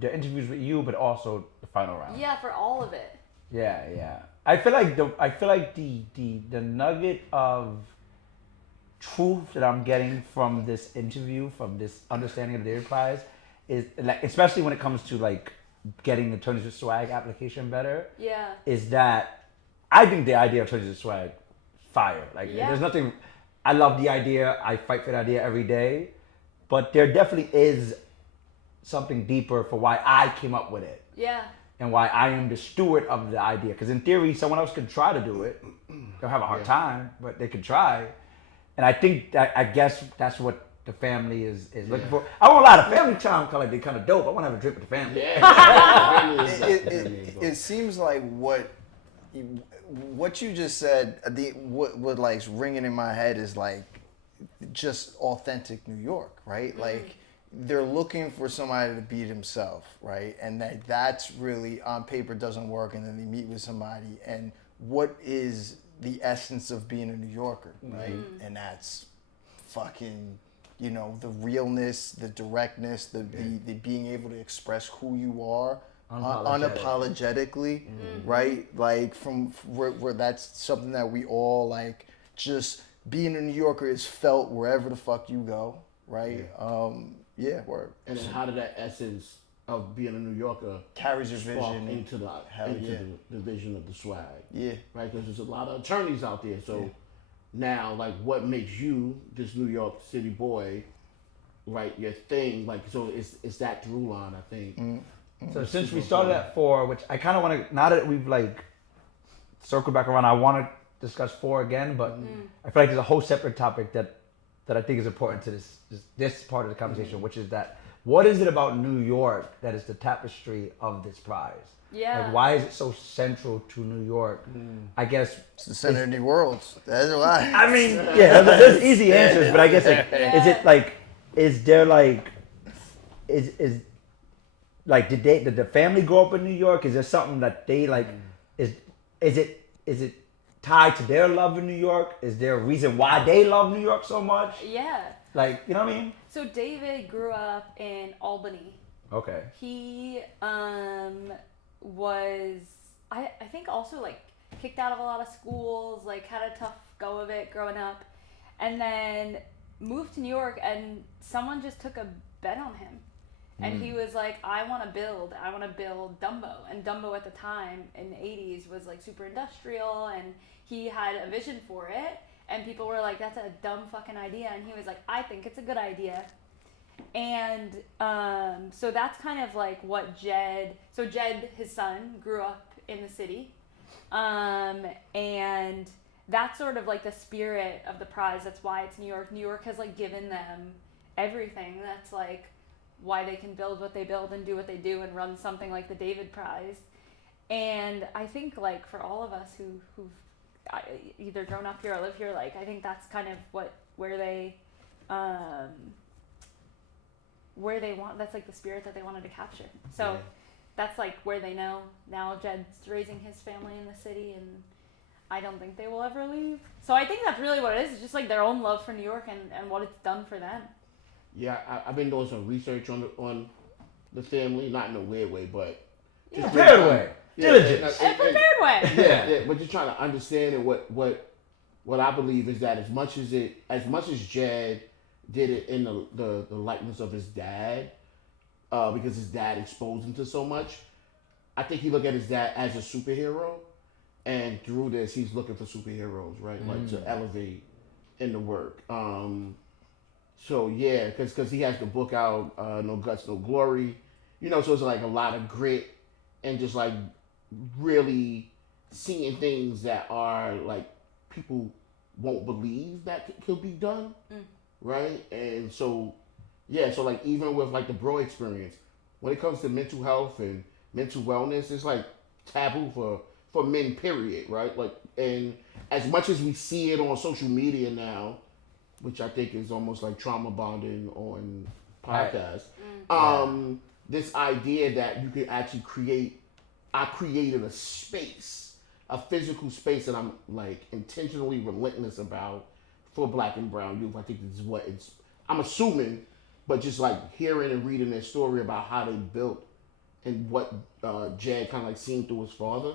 the interviews with you, but also the final round. Yeah, for all of it. Yeah. I feel like the nugget of truth that I'm getting from this interview, from this understanding of the David Prize, is like, especially when it comes to like getting the Attorneys with Swag application better. Yeah. Is that I think the idea of Attorneys with Swag fire. Like there's nothing. I love the idea. I fight for the idea every day, but there definitely is something deeper for why I came up with it. Yeah. And why I am the steward of the idea. Because in theory, someone else could try to do it. They'll have a hard time, but they could try. And I think that, I guess that's what the family is looking for. I won't lie, the family time they're kind of dope. I want to have a drink with the family. It seems like what you just said, what like ringing in my head is like just authentic New York, right? Like they're looking for somebody to be themselves, right? And that's really on paper doesn't work, and then they meet with somebody, and what is the essence of being a New Yorker, right? And that's fucking, the realness, the directness, the being able to express who you are unapologetically, right? Like from where that's something that we all like. Just being a New Yorker is felt wherever the fuck you go, right? Word. And then how did that essence of being a New Yorker carries your vision into the vision of the swag? Yeah. Right, because there's a lot of attorneys out there. So now, like, what makes you this New York City boy, right? Your thing, like, so it's that through line, I think. So since we started at 4, which I kind of want to, now that we've like circled back around, I want to discuss 4 again, but I feel like there's a whole separate topic that I think is important to this part of the conversation, which is that what is it about New York that is the tapestry of this prize? Yeah. Like, why is it so central to New York? I guess it's the center of the world. That's why. I mean, there's easy answers, but I guess like, is it like, is there like, is like, did the family grow up in New York? Is there something that they like? Is it tied to their love in New York? Is there a reason why they love New York so much? Yeah. Like, you know what I mean? So David grew up in Albany. Okay. He was, I think also like kicked out of a lot of schools, like had a tough go of it growing up, and then moved to New York, and someone just took a bet on him. And he was like, I want to build Dumbo. And Dumbo at the time in the 80s was like super industrial, and he had a vision for it. And people were like, that's a dumb fucking idea. And he was like, I think it's a good idea. And so that's kind of like what Jed, his son, grew up in the city. And that's sort of like the spirit of the prize. That's why it's New York. New York has like given them everything. That's like why they can build what they build and do what they do and run something like the David Prize. And I think like for all of us who've either grown up here or live here, like I think that's kind of where they want, that's like the spirit that they wanted to capture. So that's like where they know now Jed's raising his family in the city, and I don't think they will ever leave. So I think that's really what it is. It's just like their own love for New York and what it's done for them. Yeah, I've been doing some research on the family, not in a weird way, but just prepared way, diligence, in a prepared way. Yeah, but just trying to understand it. What I believe is that as much as Jed did it in the likeness of his dad, because his dad exposed him to so much, I think he looked at his dad as a superhero, and through this, he's looking for superheroes, right? Like to elevate in the work. So yeah, because he has the book out, No Guts, No Glory. You know, so it's like a lot of grit and just like really seeing things that are like people won't believe that could be done, right? And so yeah, so like even with like the bro experience, when it comes to mental health and mental wellness, it's like taboo for men, period, right? Like, and as much as we see it on social media now, which I think is almost like trauma bonding on podcasts, this idea that you can actually I created a space, a physical space that I'm like intentionally relentless about for Black and brown youth. I think this is what I'm assuming, but just like hearing and reading their story about how they built and what Jed kind of like seen through his father,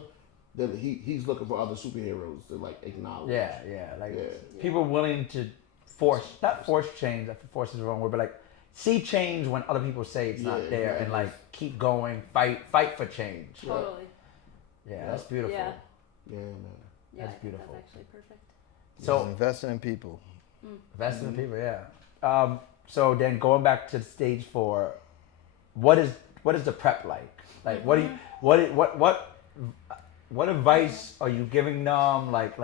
that he's looking for other superheroes to like acknowledge. People willing to not force change. I think force is the wrong word, but like see change when other people say it's not there, and like keep going, fight for change. Totally. Yeah, that's beautiful. Yeah. Yeah, man. Yeah, That's beautiful. That's actually perfect. So investing in people. Investing in people, yeah. So then going back to stage 4, what is the prep like? Like what advice are you giving them? Like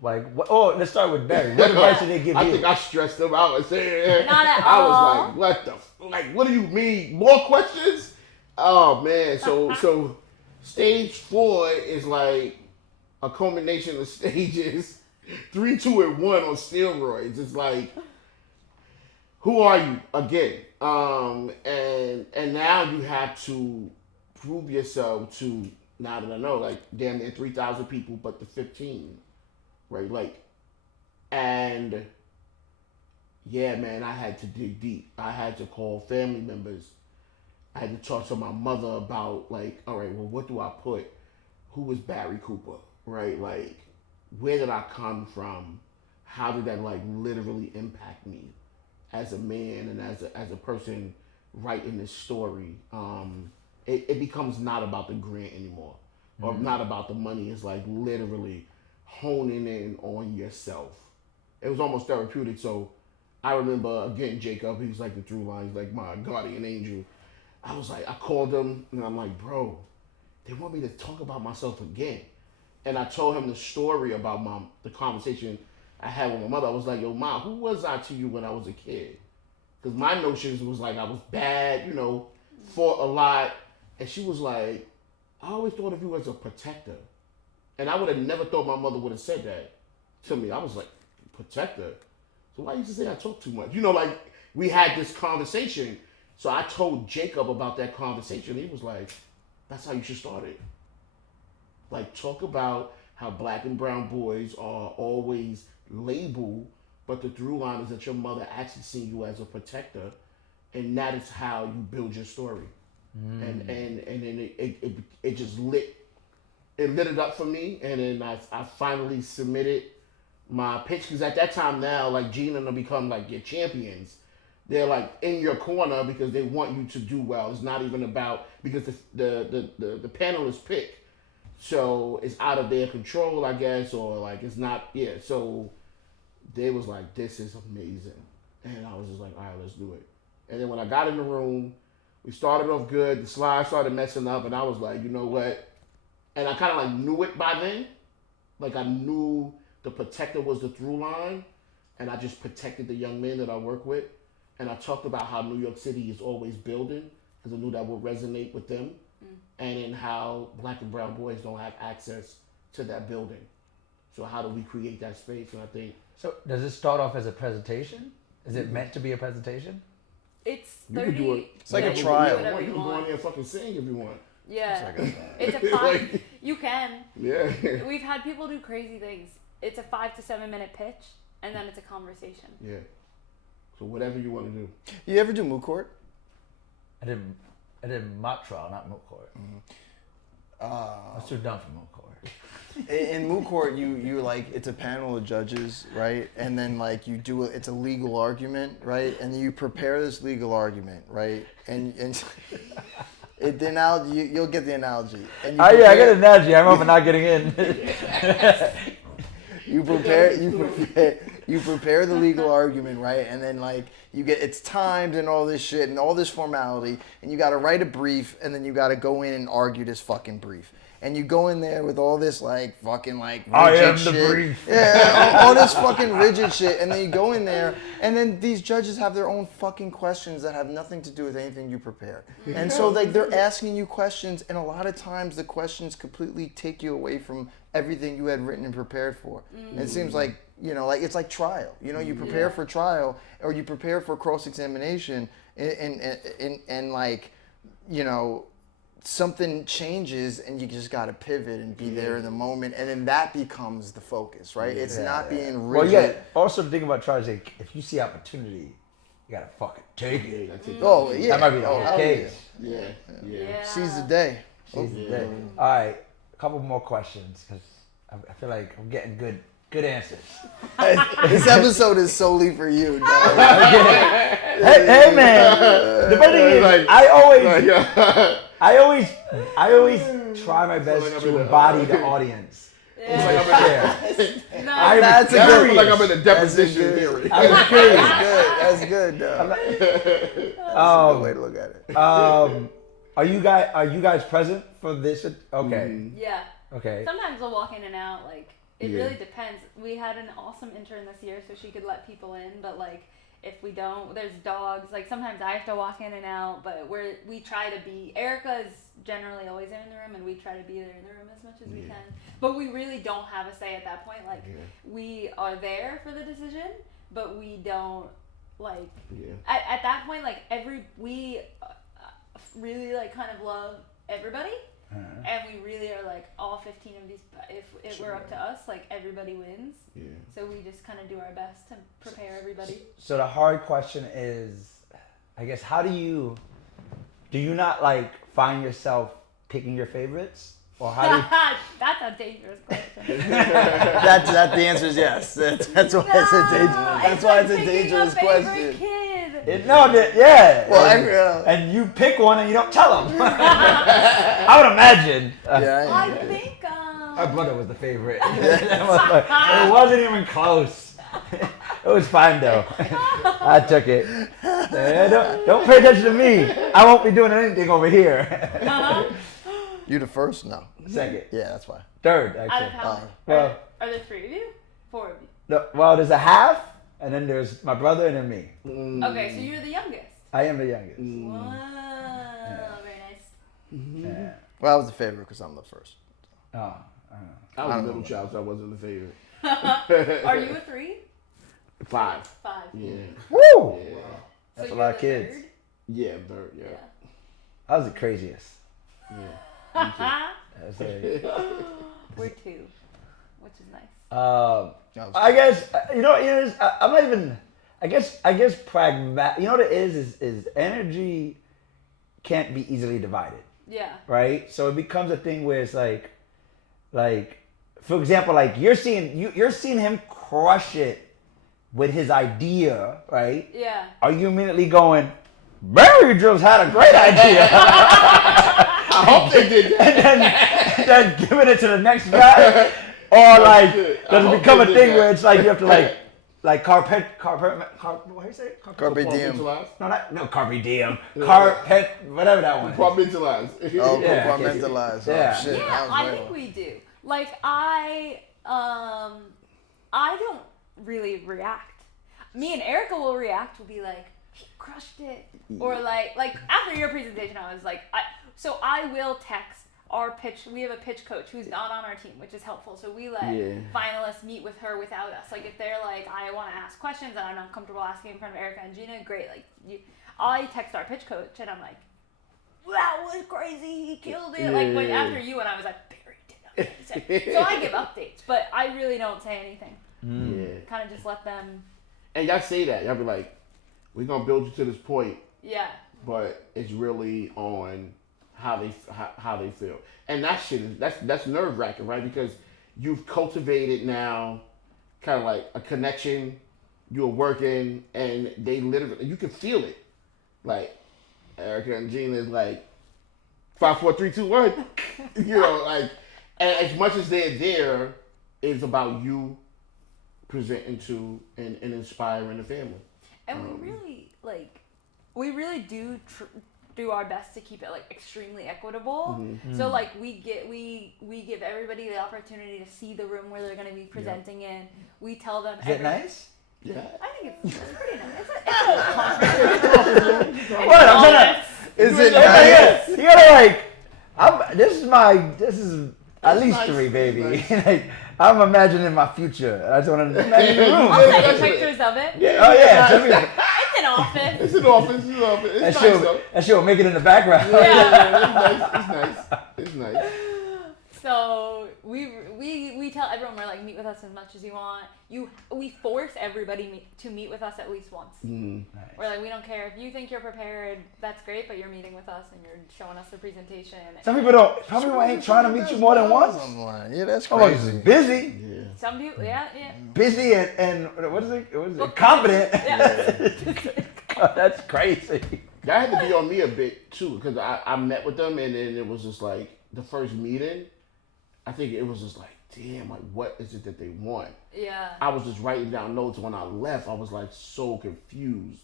what, let's start with Barry. What advice did they give you? I think I stressed them out and said, Not at I all. was like, what do you mean? More questions? Oh man, so stage 4 is like a culmination of stages 3, 2, and 1 on steroids. It's like, who are you again? And now you have to prove yourself to, now that I know, like damn near 3,000 people, but the 15, right? Like, and yeah, man, I had to dig deep. I had to call family members. I had to talk to my mother about like, all right, well, what do I put? Who was Barry Cooper, right? Like, where did I come from? How did that like literally impact me as a man and as a person writing this story? It becomes not about the grant anymore, or not about the money. It's like literally honing in on yourself. It was almost therapeutic. So I remember again, Jacob, he was like the through line, he's like my guardian angel. I was like, I called him and I'm like, bro, they want me to talk about myself again. And I told him the story about the conversation I had with my mother. I was like, yo, Mom, who was I to you when I was a kid? Because my notions was like I was bad, you know, fought a lot. And she was like, I always thought of you as a protector. And I would have never thought my mother would have said that to me. I was like, protector? So why you say I talk too much? You know, like we had this conversation. So I told Jacob about that conversation. He was like, that's how you should start it. Like, talk about how Black and brown boys are always labeled, but the through line is that your mother actually seen you as a protector, and that is how you build your story. And then it just lit it up for me, and then I finally submitted my pitch, because at that time now, like Gina and them become like your champions. They're like in your corner because they want you to do well. It's not even about, because the panelists pick, so it's out of their control, I guess, or like it's not. Yeah, so they was like, this is amazing, and I was just like, all right, let's do it. And then when I got in the room, we started off good. The slides started messing up, and I was like, you know what? And I kind of like knew it by then. Like I knew the protector was the through line, and I just protected the young men that I work with. And I talked about how New York City is always building, because I knew that would resonate with them, and in how Black and brown boys don't have access to that building. So how do we create that space? And I think. So does it start off as a presentation? Is it meant to be a presentation? It's You 30. can do it. It's like a You trial. can go on there and fucking sing if you want. Yeah. It's like It's a 5. You can. Yeah. We've had people do crazy things. It's a 5 to 7 minute pitch, and then it's a conversation. Yeah. So whatever you want to do. You ever do moot court? I did mock trial, not moot court. I was too dumb for moot court. In moot court, you like, it's a panel of judges, right? And then like you do it's a legal argument, right? And you prepare this legal argument, right? And The analogy, you'll get the analogy. And I get an analogy. I'm hoping not getting in. You prepare the legal argument, right? And then like it's timed and all this shit and all this formality, and you got to write a brief, and then you got to go in and argue this fucking brief. And you go in there with all this like fucking like rigid I am shit. the brief. Yeah, all this fucking rigid shit, and then you go in there, and then these judges have their own fucking questions that have nothing to do with anything you prepared. And so like they're asking you questions, and a lot of times the questions completely take you away from everything you had written and prepared for. And it seems like, like it's like trial. You prepare for trial, or you prepare for cross-examination, and like, something changes and you just got to pivot and be there in the moment, and then that becomes the focus, right? It's not being rigid. Well, yeah. Also, the thing about trials, like, if you see opportunity, you gotta fucking take it. Oh yeah, that might be the whole case. Yeah. Seize the day. Seize the day. All right, a couple more questions because I feel like I'm getting good answers. This episode is solely for you. Hey man, the funny thing is, like, I always try my best to embody the audience. That's good. I feel like I'm in a deposition hearing. That's good. That's a good way to look at it. Are you guys present for this? Okay. Yeah. Okay. Sometimes we'll walk in and out. Like it really depends. We had an awesome intern this year, so she could let people in. But like, if we don't, there's dogs. Like sometimes I have to walk in and out. But we try to be. Erica is generally always in the room, and we try to be there in the room as much as we can. But we really don't have a say at that point. Like we are there for the decision, but we don't like. At that point, like we really like kind of love everybody. And we really are like all 15 of these. If it were up to us, like everybody wins. Yeah. So we just kind of do our best to prepare everybody. So the hard question is, I guess, how do you not like find yourself picking your favorites, or how do you... That's a dangerous question. The answer is yes. That's why it's a dangerous. That's why it's a dangerous question. And you pick one and you don't tell them. I would imagine. I think our brother was the favorite. It wasn't even close. It was fine though. I took it. Don't pay attention to me. I won't be doing anything over here. You the first? No. Second. Yeah, that's fine. Third, actually. Are there 3 of you? 4 of you? No, well, there's a half. And then there's my brother and then me. Okay, so you're the youngest. I am the youngest. Wow, very nice. Yeah. Well, I was the favorite because I'm the first. Oh, I was a middle child, so I wasn't the favorite. Are you a 3? 5. 5. Yeah. Woo! Yeah. So that's a lot of kids. Third? Yeah, third. Yeah. I was the craziest. Yeah. We're 2, which is nice. I guess I'm not even. I guess pragmatic. You know what it is energy can't be easily divided. Yeah. Right. So it becomes a thing where it's like, for example, like you're seeing him crush it with his idea, right? Yeah. Are you immediately going, Barry Drills had a great idea? I hope they did that. And then giving it to the next guy. Or like, does it become a thing where it's like you have to what do you say? Carpe diem. No, carpe diem. Carpet, whatever that one is. Compartmentalize. Compartmentalize. Yeah. Shit. Yeah, I think we do. Like I don't really react. Me and Erica will react. We'll be like, he crushed it. Or like after your presentation, I was like, I will text our pitch. We have a pitch coach who's not on our team, which is helpful. So we let finalists meet with her without us. Like if they're like, I want to ask questions and I'm not comfortable asking in front of Erica and Gina, great. Like I text our pitch coach and I'm like, that was crazy. He killed it. Like when after you and I was like, Barry did amazing. So I give updates, but I really don't say anything. Yeah. Kind of just let them. And y'all say that. Y'all be like, we're gonna build you to this point. Yeah. But it's really on how they feel, and that shit is that's nerve wracking, right? Because you've cultivated now, kind of like a connection. You're working, and they literally you can feel it. Like Erica and Gina is like, 5, 4, 3, 2, 1. You know, like, and as much as they're there, it's about you presenting to and inspiring the family. And we really do do our best to keep it like extremely equitable. So like we give everybody the opportunity to see the room where they're going to be presenting in. We tell them. Is it nice? Yeah. I think it's pretty nice. It's What? I'm trying to. Is it nice? You gotta this is at least nice. 3, baby. Like, I'm imagining my future. I just want to imagine the room. I'll send you pictures of it. Yeah. Oh yeah. Send me- It's an office. It's an office. It's nice though. That shit will make it in the background. Yeah. It's nice. So we tell everyone we're like, meet with us as much as you want. We force everybody to meet with us at least once. Nice. We're like, we don't care if you think you're prepared. That's great, but you're meeting with us and you're showing us the presentation. Some people ain't trying to meet you more than once. Yeah, that's Oh, crazy. it's busy. Yeah. Some people, yeah. Busy and what is it? Confident. Yeah. That's crazy. That had to be on me a bit too, because I met with them and then it was just like the first meeting. I think it was just like, damn, like what is it that they want? Yeah. I was just writing down notes. When I left, I was like so confused.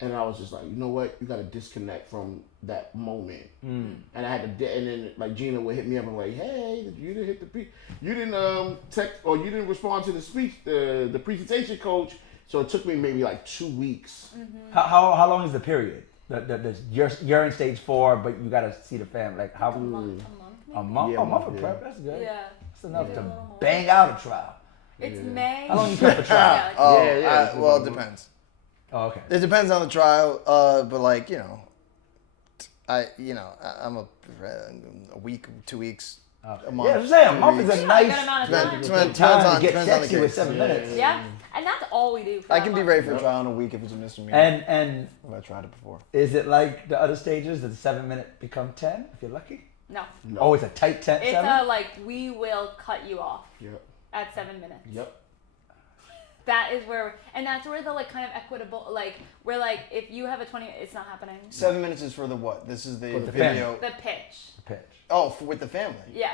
And I was just like, you know what? You got to disconnect from that moment. And I had to, and then like Gina would hit me up and like, hey, you didn't hit you didn't text or you didn't respond to the speech, the presentation coach. So it took me maybe like 2 weeks. How long is the period? You're in stage 4, but you got to see the family. Like how? A month. A month? Yeah, a month of yeah. prep? That's good. Yeah. That's enough Yeah. to bang out a trial. It's May. How long you prep for trial? Oh, well, it depends. Oh, okay. It depends on the trial, but like I'm a week, 2 weeks, a month. Yeah, I'm saying a 3 month is weeks. a nice Good amount of time. Depends time on to get depends on the sexy with case. 7 minutes. Yeah, and that's all we do. For I that can be month. ready for a trial in a week if it's a misdemeanor. And if I tried it before. is it like the other stages? Does the 7 minute become 10 if you're lucky? No. Oh, it's a tight 10. It's 7? we will cut you off Yep. at 7 minutes. Yep. That is where, and that's where the like kind of equitable, like we're like, if you have a 20, it's not happening. 7 minutes is for the what? This is the For the video. The pitch. Pitch. Oh, with the family. Yeah.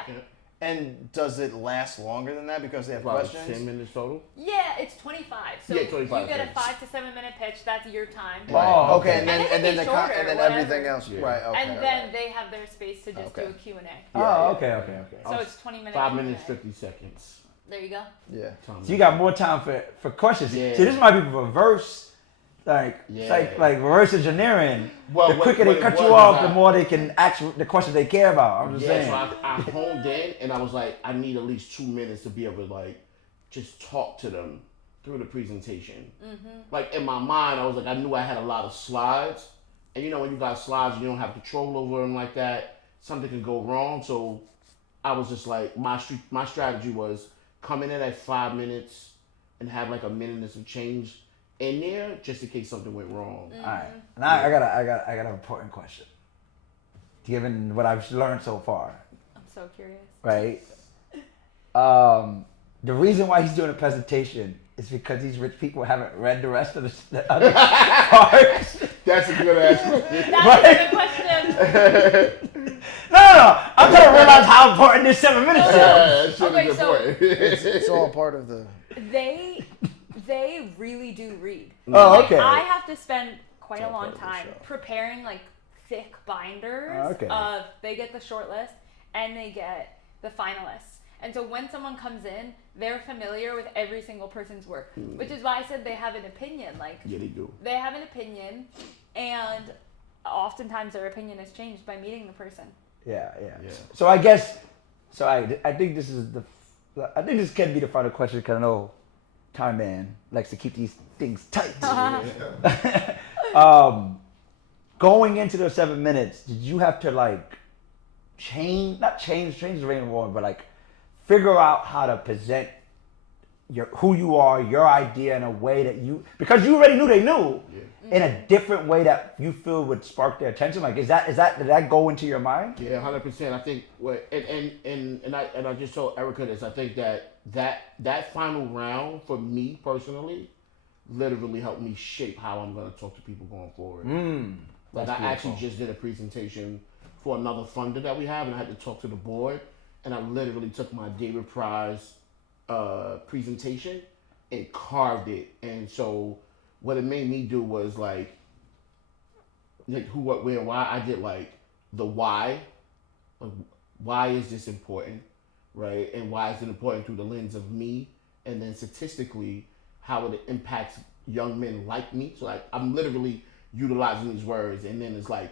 And does it last longer than that because they have About questions? 10 minutes total. Yeah, it's 25. So Yeah, 25 you get a minutes. 5 to 7 minute pitch. That's your time. Right. Oh, okay. okay. And then And it can be shorter, and then whatever. everything else. Yeah. Right. Okay. And then they have their space to just do a Q&A. Oh, okay. So it's 20 minutes. 5 minutes, Q&A. 50 seconds. There you go. Yeah. So you got more time for questions. Yeah. See, this might be reverse, like Yeah. like reverse engineering. Well, the what- quicker what they it cut was you off, is the more they can ask the questions they care about. I'm just Yeah, saying. so I honed in and I was like, I need at least 2 minutes to be able to like just talk to them through the presentation. Like in my mind, I was like, I knew I had a lot of slides, and you know when you got slides, you don't have control over them like that. Something can go wrong. So I was just like, my strategy was coming in at 5 minutes and have like a minute and some change in there just in case something went wrong. All right. Now I got an important question. Given what I've learned so far, I'm so curious. right? The reason why he's doing a presentation is because these rich people haven't read the rest of the other parts. That's a good ass question. That's a good question. No. I'm trying to realize how important this 7 minutes is. That shit Okay, is so- important. It's all part of the. They really do read. Oh, Like, okay. I have to spend quite a all long part of the time show. preparing like thick binders Okay. of they get the short list and they get the finalists. And so when someone comes in, they're familiar with every single person's work, which is why I said they have an opinion. Like Yeah, they do. they have an opinion, and oftentimes their opinion is changed by meeting the person. Yeah. Yeah. So I guess, I think this is I think this can be the final question because I know Time Man likes to keep these things tight. Going into those 7 minutes, did you have to like change the rain wrong, but like figure out how to present who you are, your idea in a way that because you already knew they knew, in a different way that you feel would spark their attention? Like, did that go into your mind? Yeah, 100%. I think and I just told Erica this. I think that final round for me personally literally helped me shape how I'm gonna talk to people going forward. Like I actually just did a presentation for another funder that we have, and I had to talk to the board, and I literally took my David Prize presentation and carved it. And so what it made me do was like who, what, where, why. I did like the why. Like, why is this important, right? And why is it important through the lens of me? And then statistically, how it impacts young men like me. So like I'm literally utilizing these words, and then it's like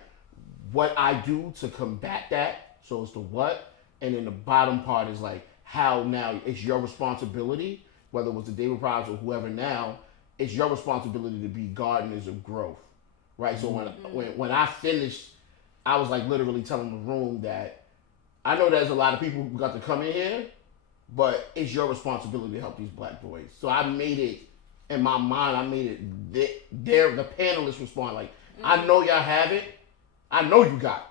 what I do to combat that. So it's the what, and then the bottom part is like how now it's your responsibility, whether it was the David Prize or whoever now, it's your responsibility to be gardeners of growth, right? So when I finished, I was like literally telling the room that I know there's a lot of people who got to come in here, but it's your responsibility to help these black boys. So I made it, in my mind, I made it, the panelists respond like, I know y'all have it, I know you got it.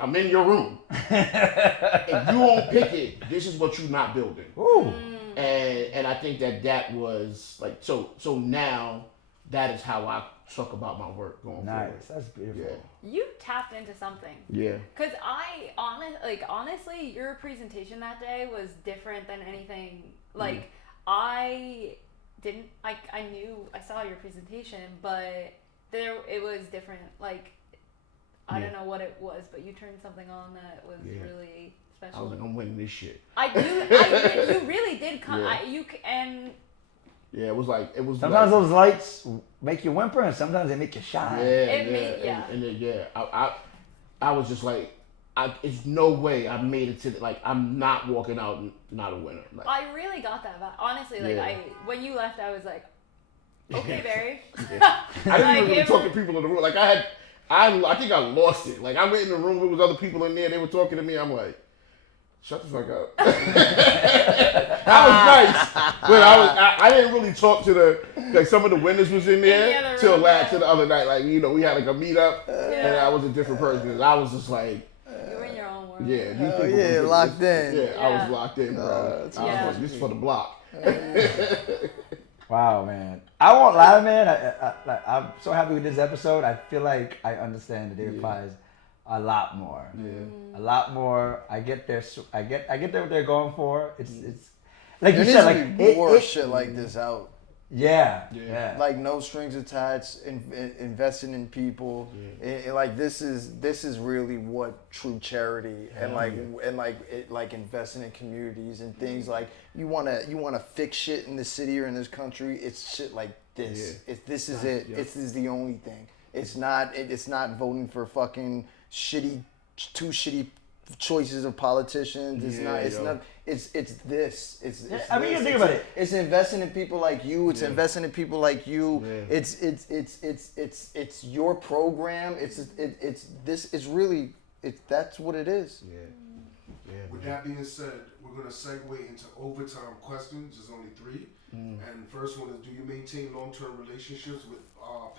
I'm in your room. If you won't pick it, this is what you're not building. Ooh. And I think that was like, so now that is how I talk about my work going forward. Nice, that's beautiful. Yeah. You tapped into something. Yeah. Cause honestly, your presentation that day was different than anything. Like I saw your presentation, but it was different. Like I don't know what it was, but you turned something on that was really special. I was like, I'm winning this shit. You really did. Yeah, it was like sometimes those lights make you whimper, and sometimes they make you shine. I was just like, it's no way I made it to like I'm not walking out not a winner. Like, I really got that vibe. Honestly, when you left, I was like, okay, Barry. I didn't even really talk to people in the room. Like I think I lost it. Like I went in the room, there was other people in there, they were talking to me. I'm like, shut the fuck up. That was nice, but I didn't really talk to some of the Wendes was in there till the other night. Like we had like a meetup, and I was a different person. I was just like, you were in your own world. Yeah, locked in. Yeah, I was locked in, bro. I was like, this is for the block. Wow, man. I won't lie, man. I'm so happy with this episode. I feel like I understand the David Prize a lot more. Yeah. A lot more. I get there what they're going for. It's like There you needs said, to like be more shit like this out. Yeah. Like no strings attached, investing in people. Like this is really what true charity and investing in communities and things like you wanna fix shit in the city or in this country. It's shit like this. This is it. Yeah. This is the only thing. It's not voting for fucking two shitty choices of politicians. It's this. I mean, you think about it. It's investing in people like you. It's investing in people like you. Yeah. It's your program. It's really that's what it is. Yeah. With that being said, we're gonna segue into overtime questions. There's only 3. And the first one is: do you maintain long-term relationships with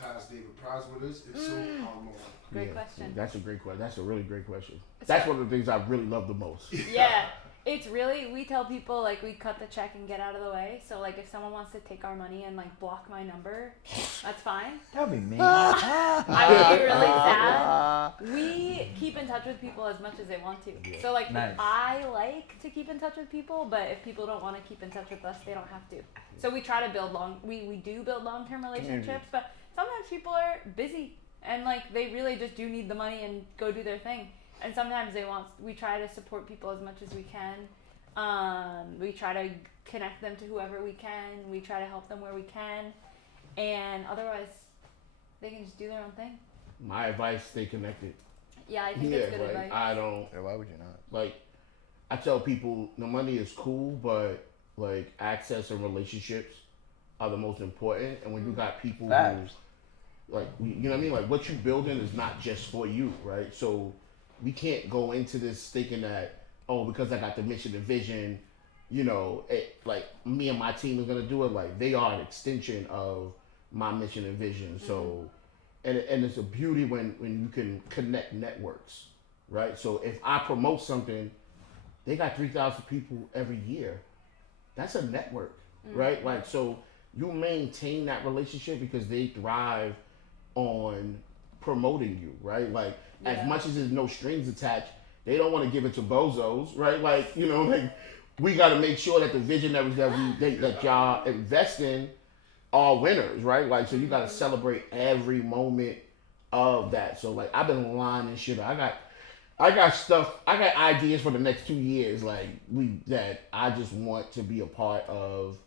past David Prize winners? If so, how long? Great question. That's a great question. That's a really great question. That's one of the things I really love the most. Yeah. It's really, we tell people like we cut the check and get out of the way. So like if someone wants to take our money and like block my number, that's fine. That'd be mean. I would be really sad. We keep in touch with people as much as they want to. So like Nice. I like to keep in touch with people, but if people don't want to keep in touch with us, they don't have to. So we try to build we do build long-term relationships, but sometimes people are busy and like they really just do need the money and go do their thing. And sometimes we try to support people as much as we can. We try to connect them to whoever we can. We try to help them where we can. And otherwise, they can just do their own thing. My advice, stay connected. Yeah, I think it's good advice. I don't. Yeah, why would you not? Like, I tell people the money is cool, but like access and relationships are the most important. And when you got people who, like, you know what I mean? Like, what you building is not just for you, right? So we can't go into this thinking that, because I got the mission and vision, like me and my team is gonna do it. Like they are an extension of my mission and vision. So, and it's a beauty when you can connect networks, right? So if I promote something, they got 3,000 people every year. That's a network, right? Like, so you maintain that relationship because they thrive on promoting you, right? Like as much as there's no strings attached, they don't want to give it to bozos, right? Like like we got to make sure that the visionaries that y'all invest in are winners, right? Like so you got to celebrate every moment of that. So like I've been lining shit up. I got stuff. I got ideas for the next 2 years, that I just want to be a part of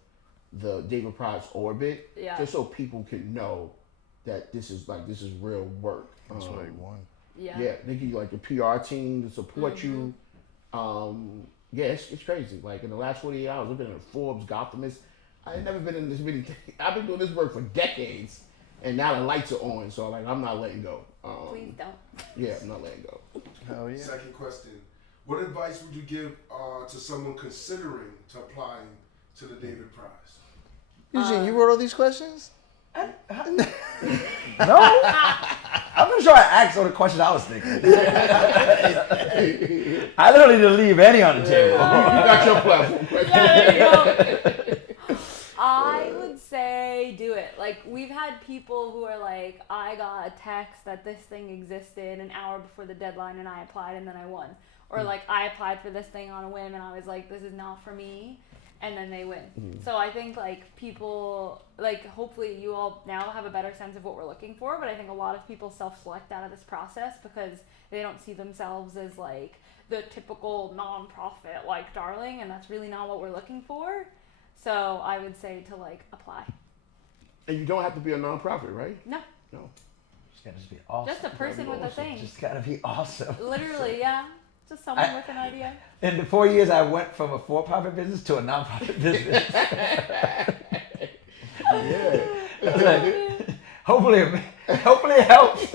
the David Price orbit, just so people can know that this is real work. That's what he won. Yeah. Yeah, they give you like the PR team to support you. Yeah, it's crazy. Like in the last 48 hours, I've been in Forbes, Gothamist. I've never been in this many. I've been doing this work for decades, and now the lights are on. So like, I'm not letting go. Please don't. Yeah, I'm not letting go. Hell yeah. Second question: what advice would you give to someone considering to applying to the David Prize? Eugene, you wrote all these questions? No, I'm not sure I asked all the questions I was thinking. I literally didn't leave any on the table. You got your platform. There you go. I would say do it. Like, we've had people who are like, I got a text that this thing existed an hour before the deadline and I applied and then I won. Or like, I applied for this thing on a whim and I was like, this is not for me. And then they win. So I think like people, like hopefully you all now have a better sense of what we're looking for, but I think a lot of people self-select out of this process because they don't see themselves as like the typical nonprofit like darling, and that's really not what we're looking for. So I would say to like apply. And you don't have to be a nonprofit, right? No. Just gotta be awesome. Just a person with a thing. Just gotta be awesome. Literally, yeah. Just someone with an idea. In the 4 years, I went from a for-profit business to a non-profit business. Yeah. Hopefully it helps.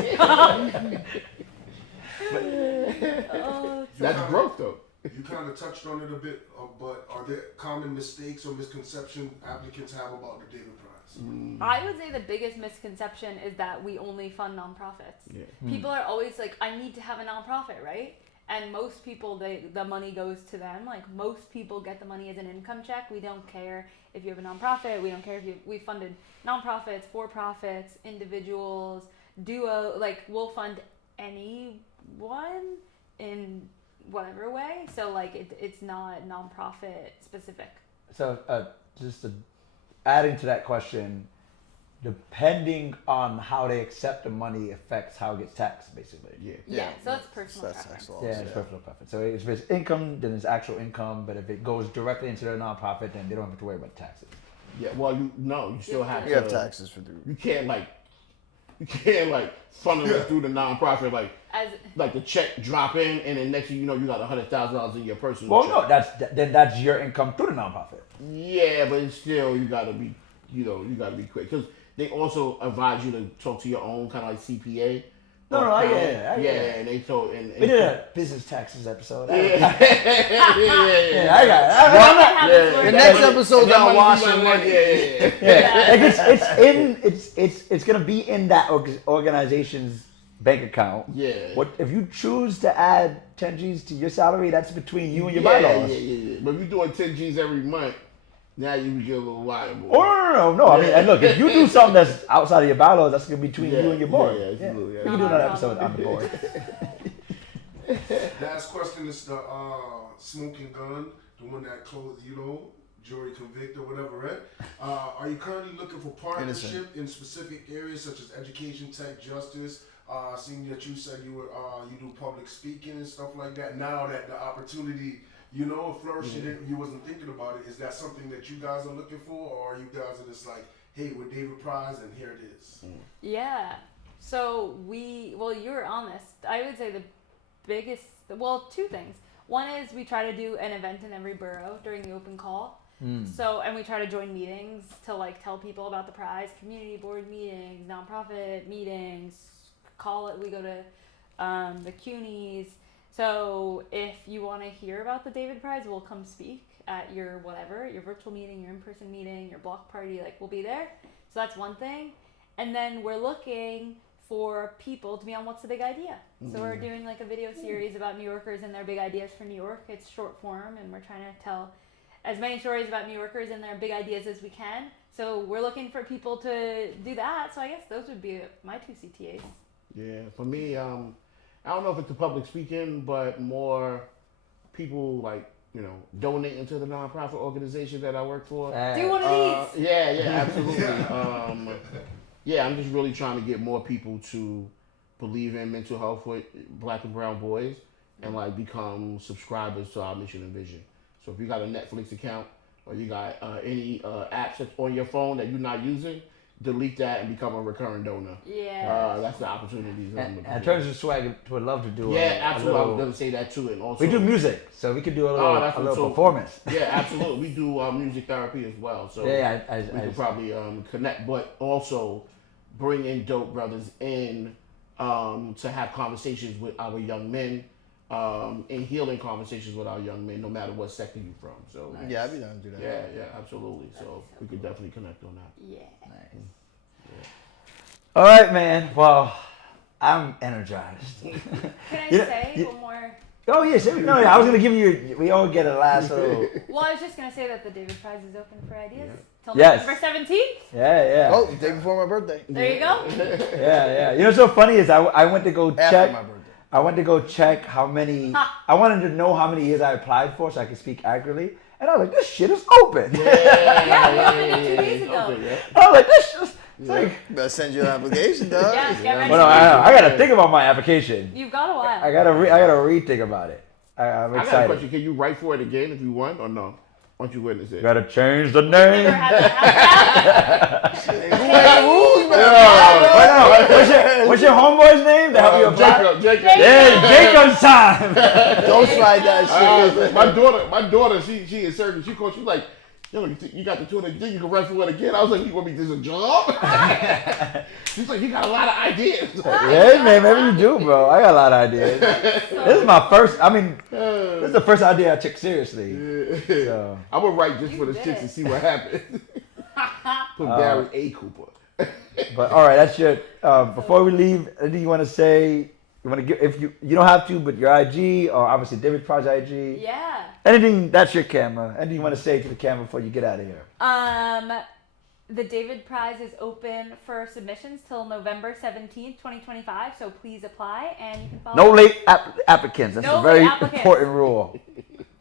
That's growth, though. You kind of touched on it a bit, but are there common mistakes or misconceptions applicants have about the David Prize? I would say the biggest misconception is that we only fund nonprofits. Yeah. People are always like, I need to have a nonprofit, right? And most people, the money goes to them. Like most people get the money as an income check. We don't care if you have a nonprofit. We don't care if we funded nonprofits, for-profits, individuals, duo. Like we'll fund anyone in whatever way. So like it's not nonprofit specific. So adding to that question, depending on how they accept the money affects how it gets taxed, basically. Yeah. So it's personal preference. It's personal preference. So if it's income, then it's actual income. But if it goes directly into their nonprofit, then they don't have to worry about taxes. Yeah. Well, you still have You have taxes for the. You can't funnel it through the nonprofit like the check drop in and then next thing you know you got $100,000 in your personal check. No, that's your income through the nonprofit. Yeah, but it's still you gotta be quick because they also advise you to talk to your own kind of like CPA. I get it. And they told and we did a business taxes episode. Yeah. I got it. The next episode's on washing money. It's gonna be in that organization's bank account. Yeah. What if you choose to add 10 G's to your salary? That's between you and your bylaws. Yeah. But if you're doing 10 G's every month, now you get a little liable. Oh, no. I mean, and look, if you do something that's outside of your bylaws, that's gonna be between you and your board. Yeah. We can do another episode on the board. Last question is the smoking gun, the one that closed, jury convict or whatever, right? Are you currently looking for partnership in specific areas such as education, tech, justice? Seeing that you said you do public speaking and stuff like that. Now that the opportunity, flourished, you wasn't thinking about it. Is that something that you guys are looking for, or are you guys are just like, hey, we're David Prize and here it is? Yeah. So you're on this. I would say the biggest, two things. One is we try to do an event in every borough during the open call. So, and we try to join meetings to like tell people about the prize, community board meetings, nonprofit meetings, we go to the CUNYs. So if you want to hear about the David Prize, we'll come speak at your virtual meeting, your in-person meeting, your block party, we'll be there. So that's one thing. And then we're looking for people to be on What's the Big Idea. So we're doing a video series about New Yorkers and their big ideas for New York. It's short form and we're trying to tell as many stories about New Yorkers and their big ideas as we can. So we're looking for people to do that. So I guess those would be my two CTAs. Yeah, for me, I don't know if it's the public speaking, but more people like donating to the nonprofit organization that I work for. Do one of these. Yeah, absolutely. Yeah, I'm just really trying to get more people to believe in mental health for Black and brown boys and like become subscribers to our mission and vision. So if you got a Netflix account or you got any apps that's on your phone that you're not using, delete that and become a recurring donor. Yeah. That's the opportunities. And in terms of swag, would love to do. Absolutely. I was little, going to say that too. And also we do music, so we could do a little performance. Yeah, absolutely. We do music therapy as well. So we could probably connect, but also bring in dope brothers in to have conversations with our young men. And healing conversations with our young men, no matter what sector you're from. So yeah, I'd be down to do that. Yeah, absolutely. So we could definitely connect on that. Yeah. Nice. Yeah. All right, man. Well, I'm energized. Can I say one more? Oh yes. No, I was gonna give you. We all get a last little. Well, I was just gonna say that the David Prize is open for ideas till Yes. November 17th. Yeah. Oh, the day before my birthday. There you go. Yeah. You know what's so funny is I went to go After check. my birthday. I went to go check how many. I wanted to know how many years I applied for so I could speak accurately. And I was like, this shit is open. Yeah, we opened it 2 days ago. I was like, this is like. Better send you an application, dog. Yeah, get ready. Well, no, I gotta think about my application. You've got a while. I gotta rethink about it. I'm I got a excited. question. Can you write for it again if you want or no? Once you witness it. Gotta change the Never name. had that happen. Who made the rules, man? What's your homeboy's name? To help you apply? Jacob. Yeah, Jacob's time. Don't try that shit. My daughter, she in surgery. She called. She's like, yo, you got the tour. You think you can write for it again? I was like, you want me to do a job? She's like, you got a lot of ideas. Yeah, man, maybe you do, bro. I got a lot of ideas. This is my first. I mean, this is the first idea I took seriously. So. I'm gonna write just for the chicks and see what happens. Put Gary A. Cooper. But all right, that's your. Before we leave, anything you want to say? You want to give? If you don't have to, but your IG or obviously David Prize IG. Yeah. Anything? That's your camera. Anything you want to say to the camera before you get out of here? The David Prize is open for submissions till November 17th, 2025. So please apply and you can follow. No late applicants. That's No a very late applicants. important rule.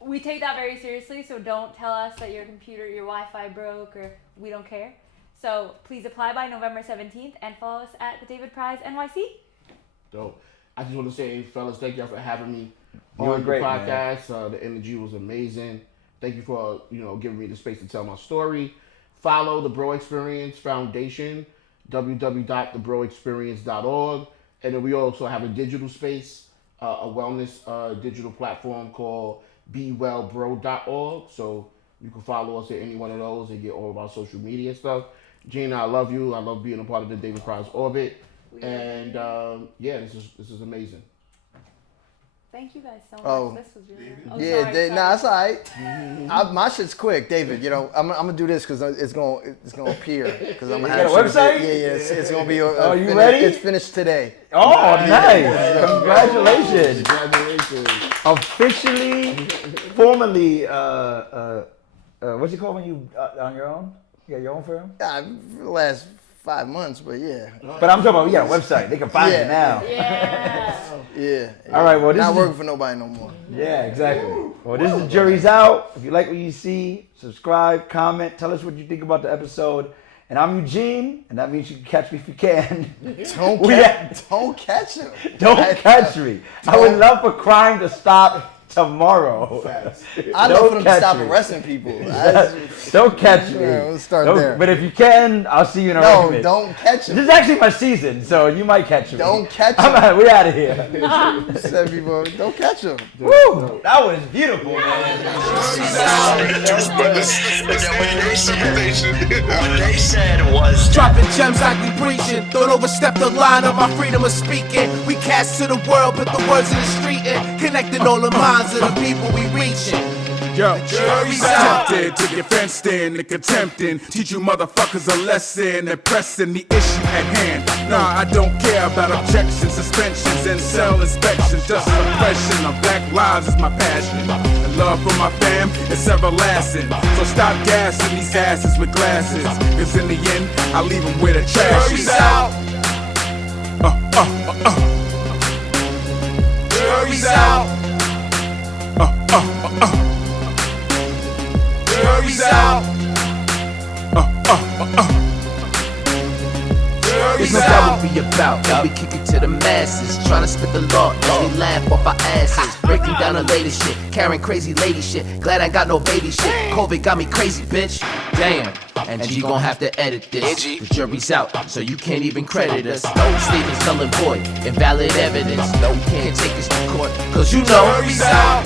We take that very seriously, so don't tell us that your Wi-Fi broke or we don't care. So please apply by November 17th and follow us at the David Prize NYC. Dope. I just want to say, fellas, thank y'all for having me You're on the great, podcast. The energy was amazing. Thank you for giving me the space to tell my story. Follow the Bro Experience Foundation, www.thebroexperience.org. And then we also have a digital space, a wellness digital platform called bewellbro.org. So you can follow us at any one of those and get all of our social media stuff. Gina, I love you. I love being a part of the David Prize Orbit. And this is amazing. Thank you guys so much. Oh. This was really Yeah, sorry. nah, it's all right. My shit's quick, David. I'm gonna do this because it's gonna appear. Because I'm gonna You got a website? Yeah, it's gonna be. Are you ready? It's finished today. Oh, nice! Congratulations! Congratulations. Officially, formally, what's it called when you on your own? You got your own firm? Yeah, for the last 5 months, but yeah. But I'm talking about, a website. They can find it now. Yeah. Yeah. All right, well, this not is working for nobody no more. Yeah, exactly. Well, this is Jury's Out. If you like what you see, subscribe, comment, tell us what you think about the episode. And I'm Eugene, and that means you can catch me if you can. Don't catch him. Don't catch me. I would love for crime to stop tomorrow. I love for them to stop arresting people. Don't catch me. Yeah, let's start there. But if you can, I'll see you in a argument. Don't catch him. This is actually my season, so you might catch me. Don't catch him. We out of here. Said people, don't catch him. Woo! That was beautiful, man. What they said was Dropping gems like we preaching. Don't overstep the line of my freedom of speaking. We cast to the world, put the words in the street and connecting all the minds of the people we reaching. Yo, Jury's out. tempted to get fenced in and contempting. Teach you motherfuckers a lesson and pressing the issue at hand. Nah, I don't care about objections, suspensions, and cell inspections. Just suppression of black lives is my passion. And love for my fam is everlasting. So stop gassing these asses with glasses. Cause in the end, I leave them where the trash Jury's is. out. Jury's out. Jury's out. There's no doubt what we about, and we kick it to the masses. Trying to spit the law as we laugh off our asses. Breaking down the latest shit, carrying crazy lady shit. Glad I ain't got no baby shit. COVID got me crazy, bitch. Damn. And G gon' have to edit this. The jury's out, so you can't even credit us. No statements null and void, invalid evidence. No, you can't take us to court, cause you know Jury's out.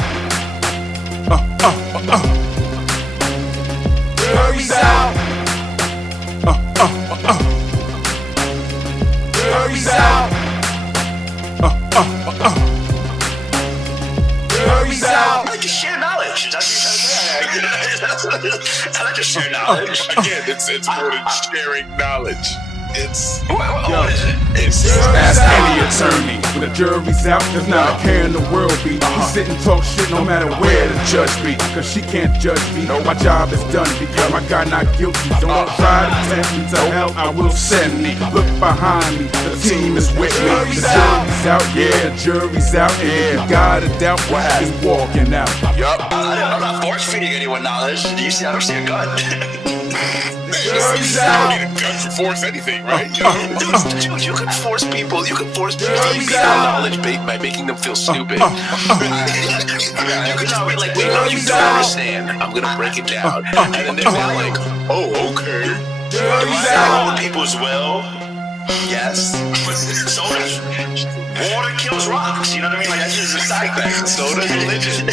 Jury's out. Jury's out. Jury's out. I like to share knowledge. I like to share knowledge. Again, it's more than sharing knowledge. It's What is it? It's ask any attorney. When the jury's out, there's not a care in the world be. We sit and talk shit no matter where the judge be. Cause she can't judge me. My job is done because my guy not guilty. Don't try to tempt me to hell, I will send me. Look behind me, the team is with me. The jury's out, yeah, the jury's out. And if you got a doubt, he's walking out. Yup. I'm not force feeding anyone knowledge. Do you see? I don't see a gun. Jury's You out. don't need a gun to force anything, right? Dude, you can force people. You can force people to be knowledge by making them feel stupid. You can just be like, wait, no, you don't understand. I'm gonna break it down, and then they're like, oh, okay. Jury's I out. with people's will. Yes. So does water kills rocks. You know what I mean? Like that's just a side effect. So does religion.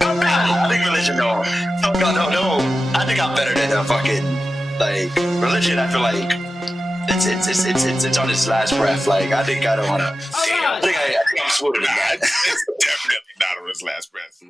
I think religion, no. I think I'm better than fucking like religion. I feel like it's on its last breath. Like I think I don't wanna. I think I'm smoother than that. It's definitely not on his last breath.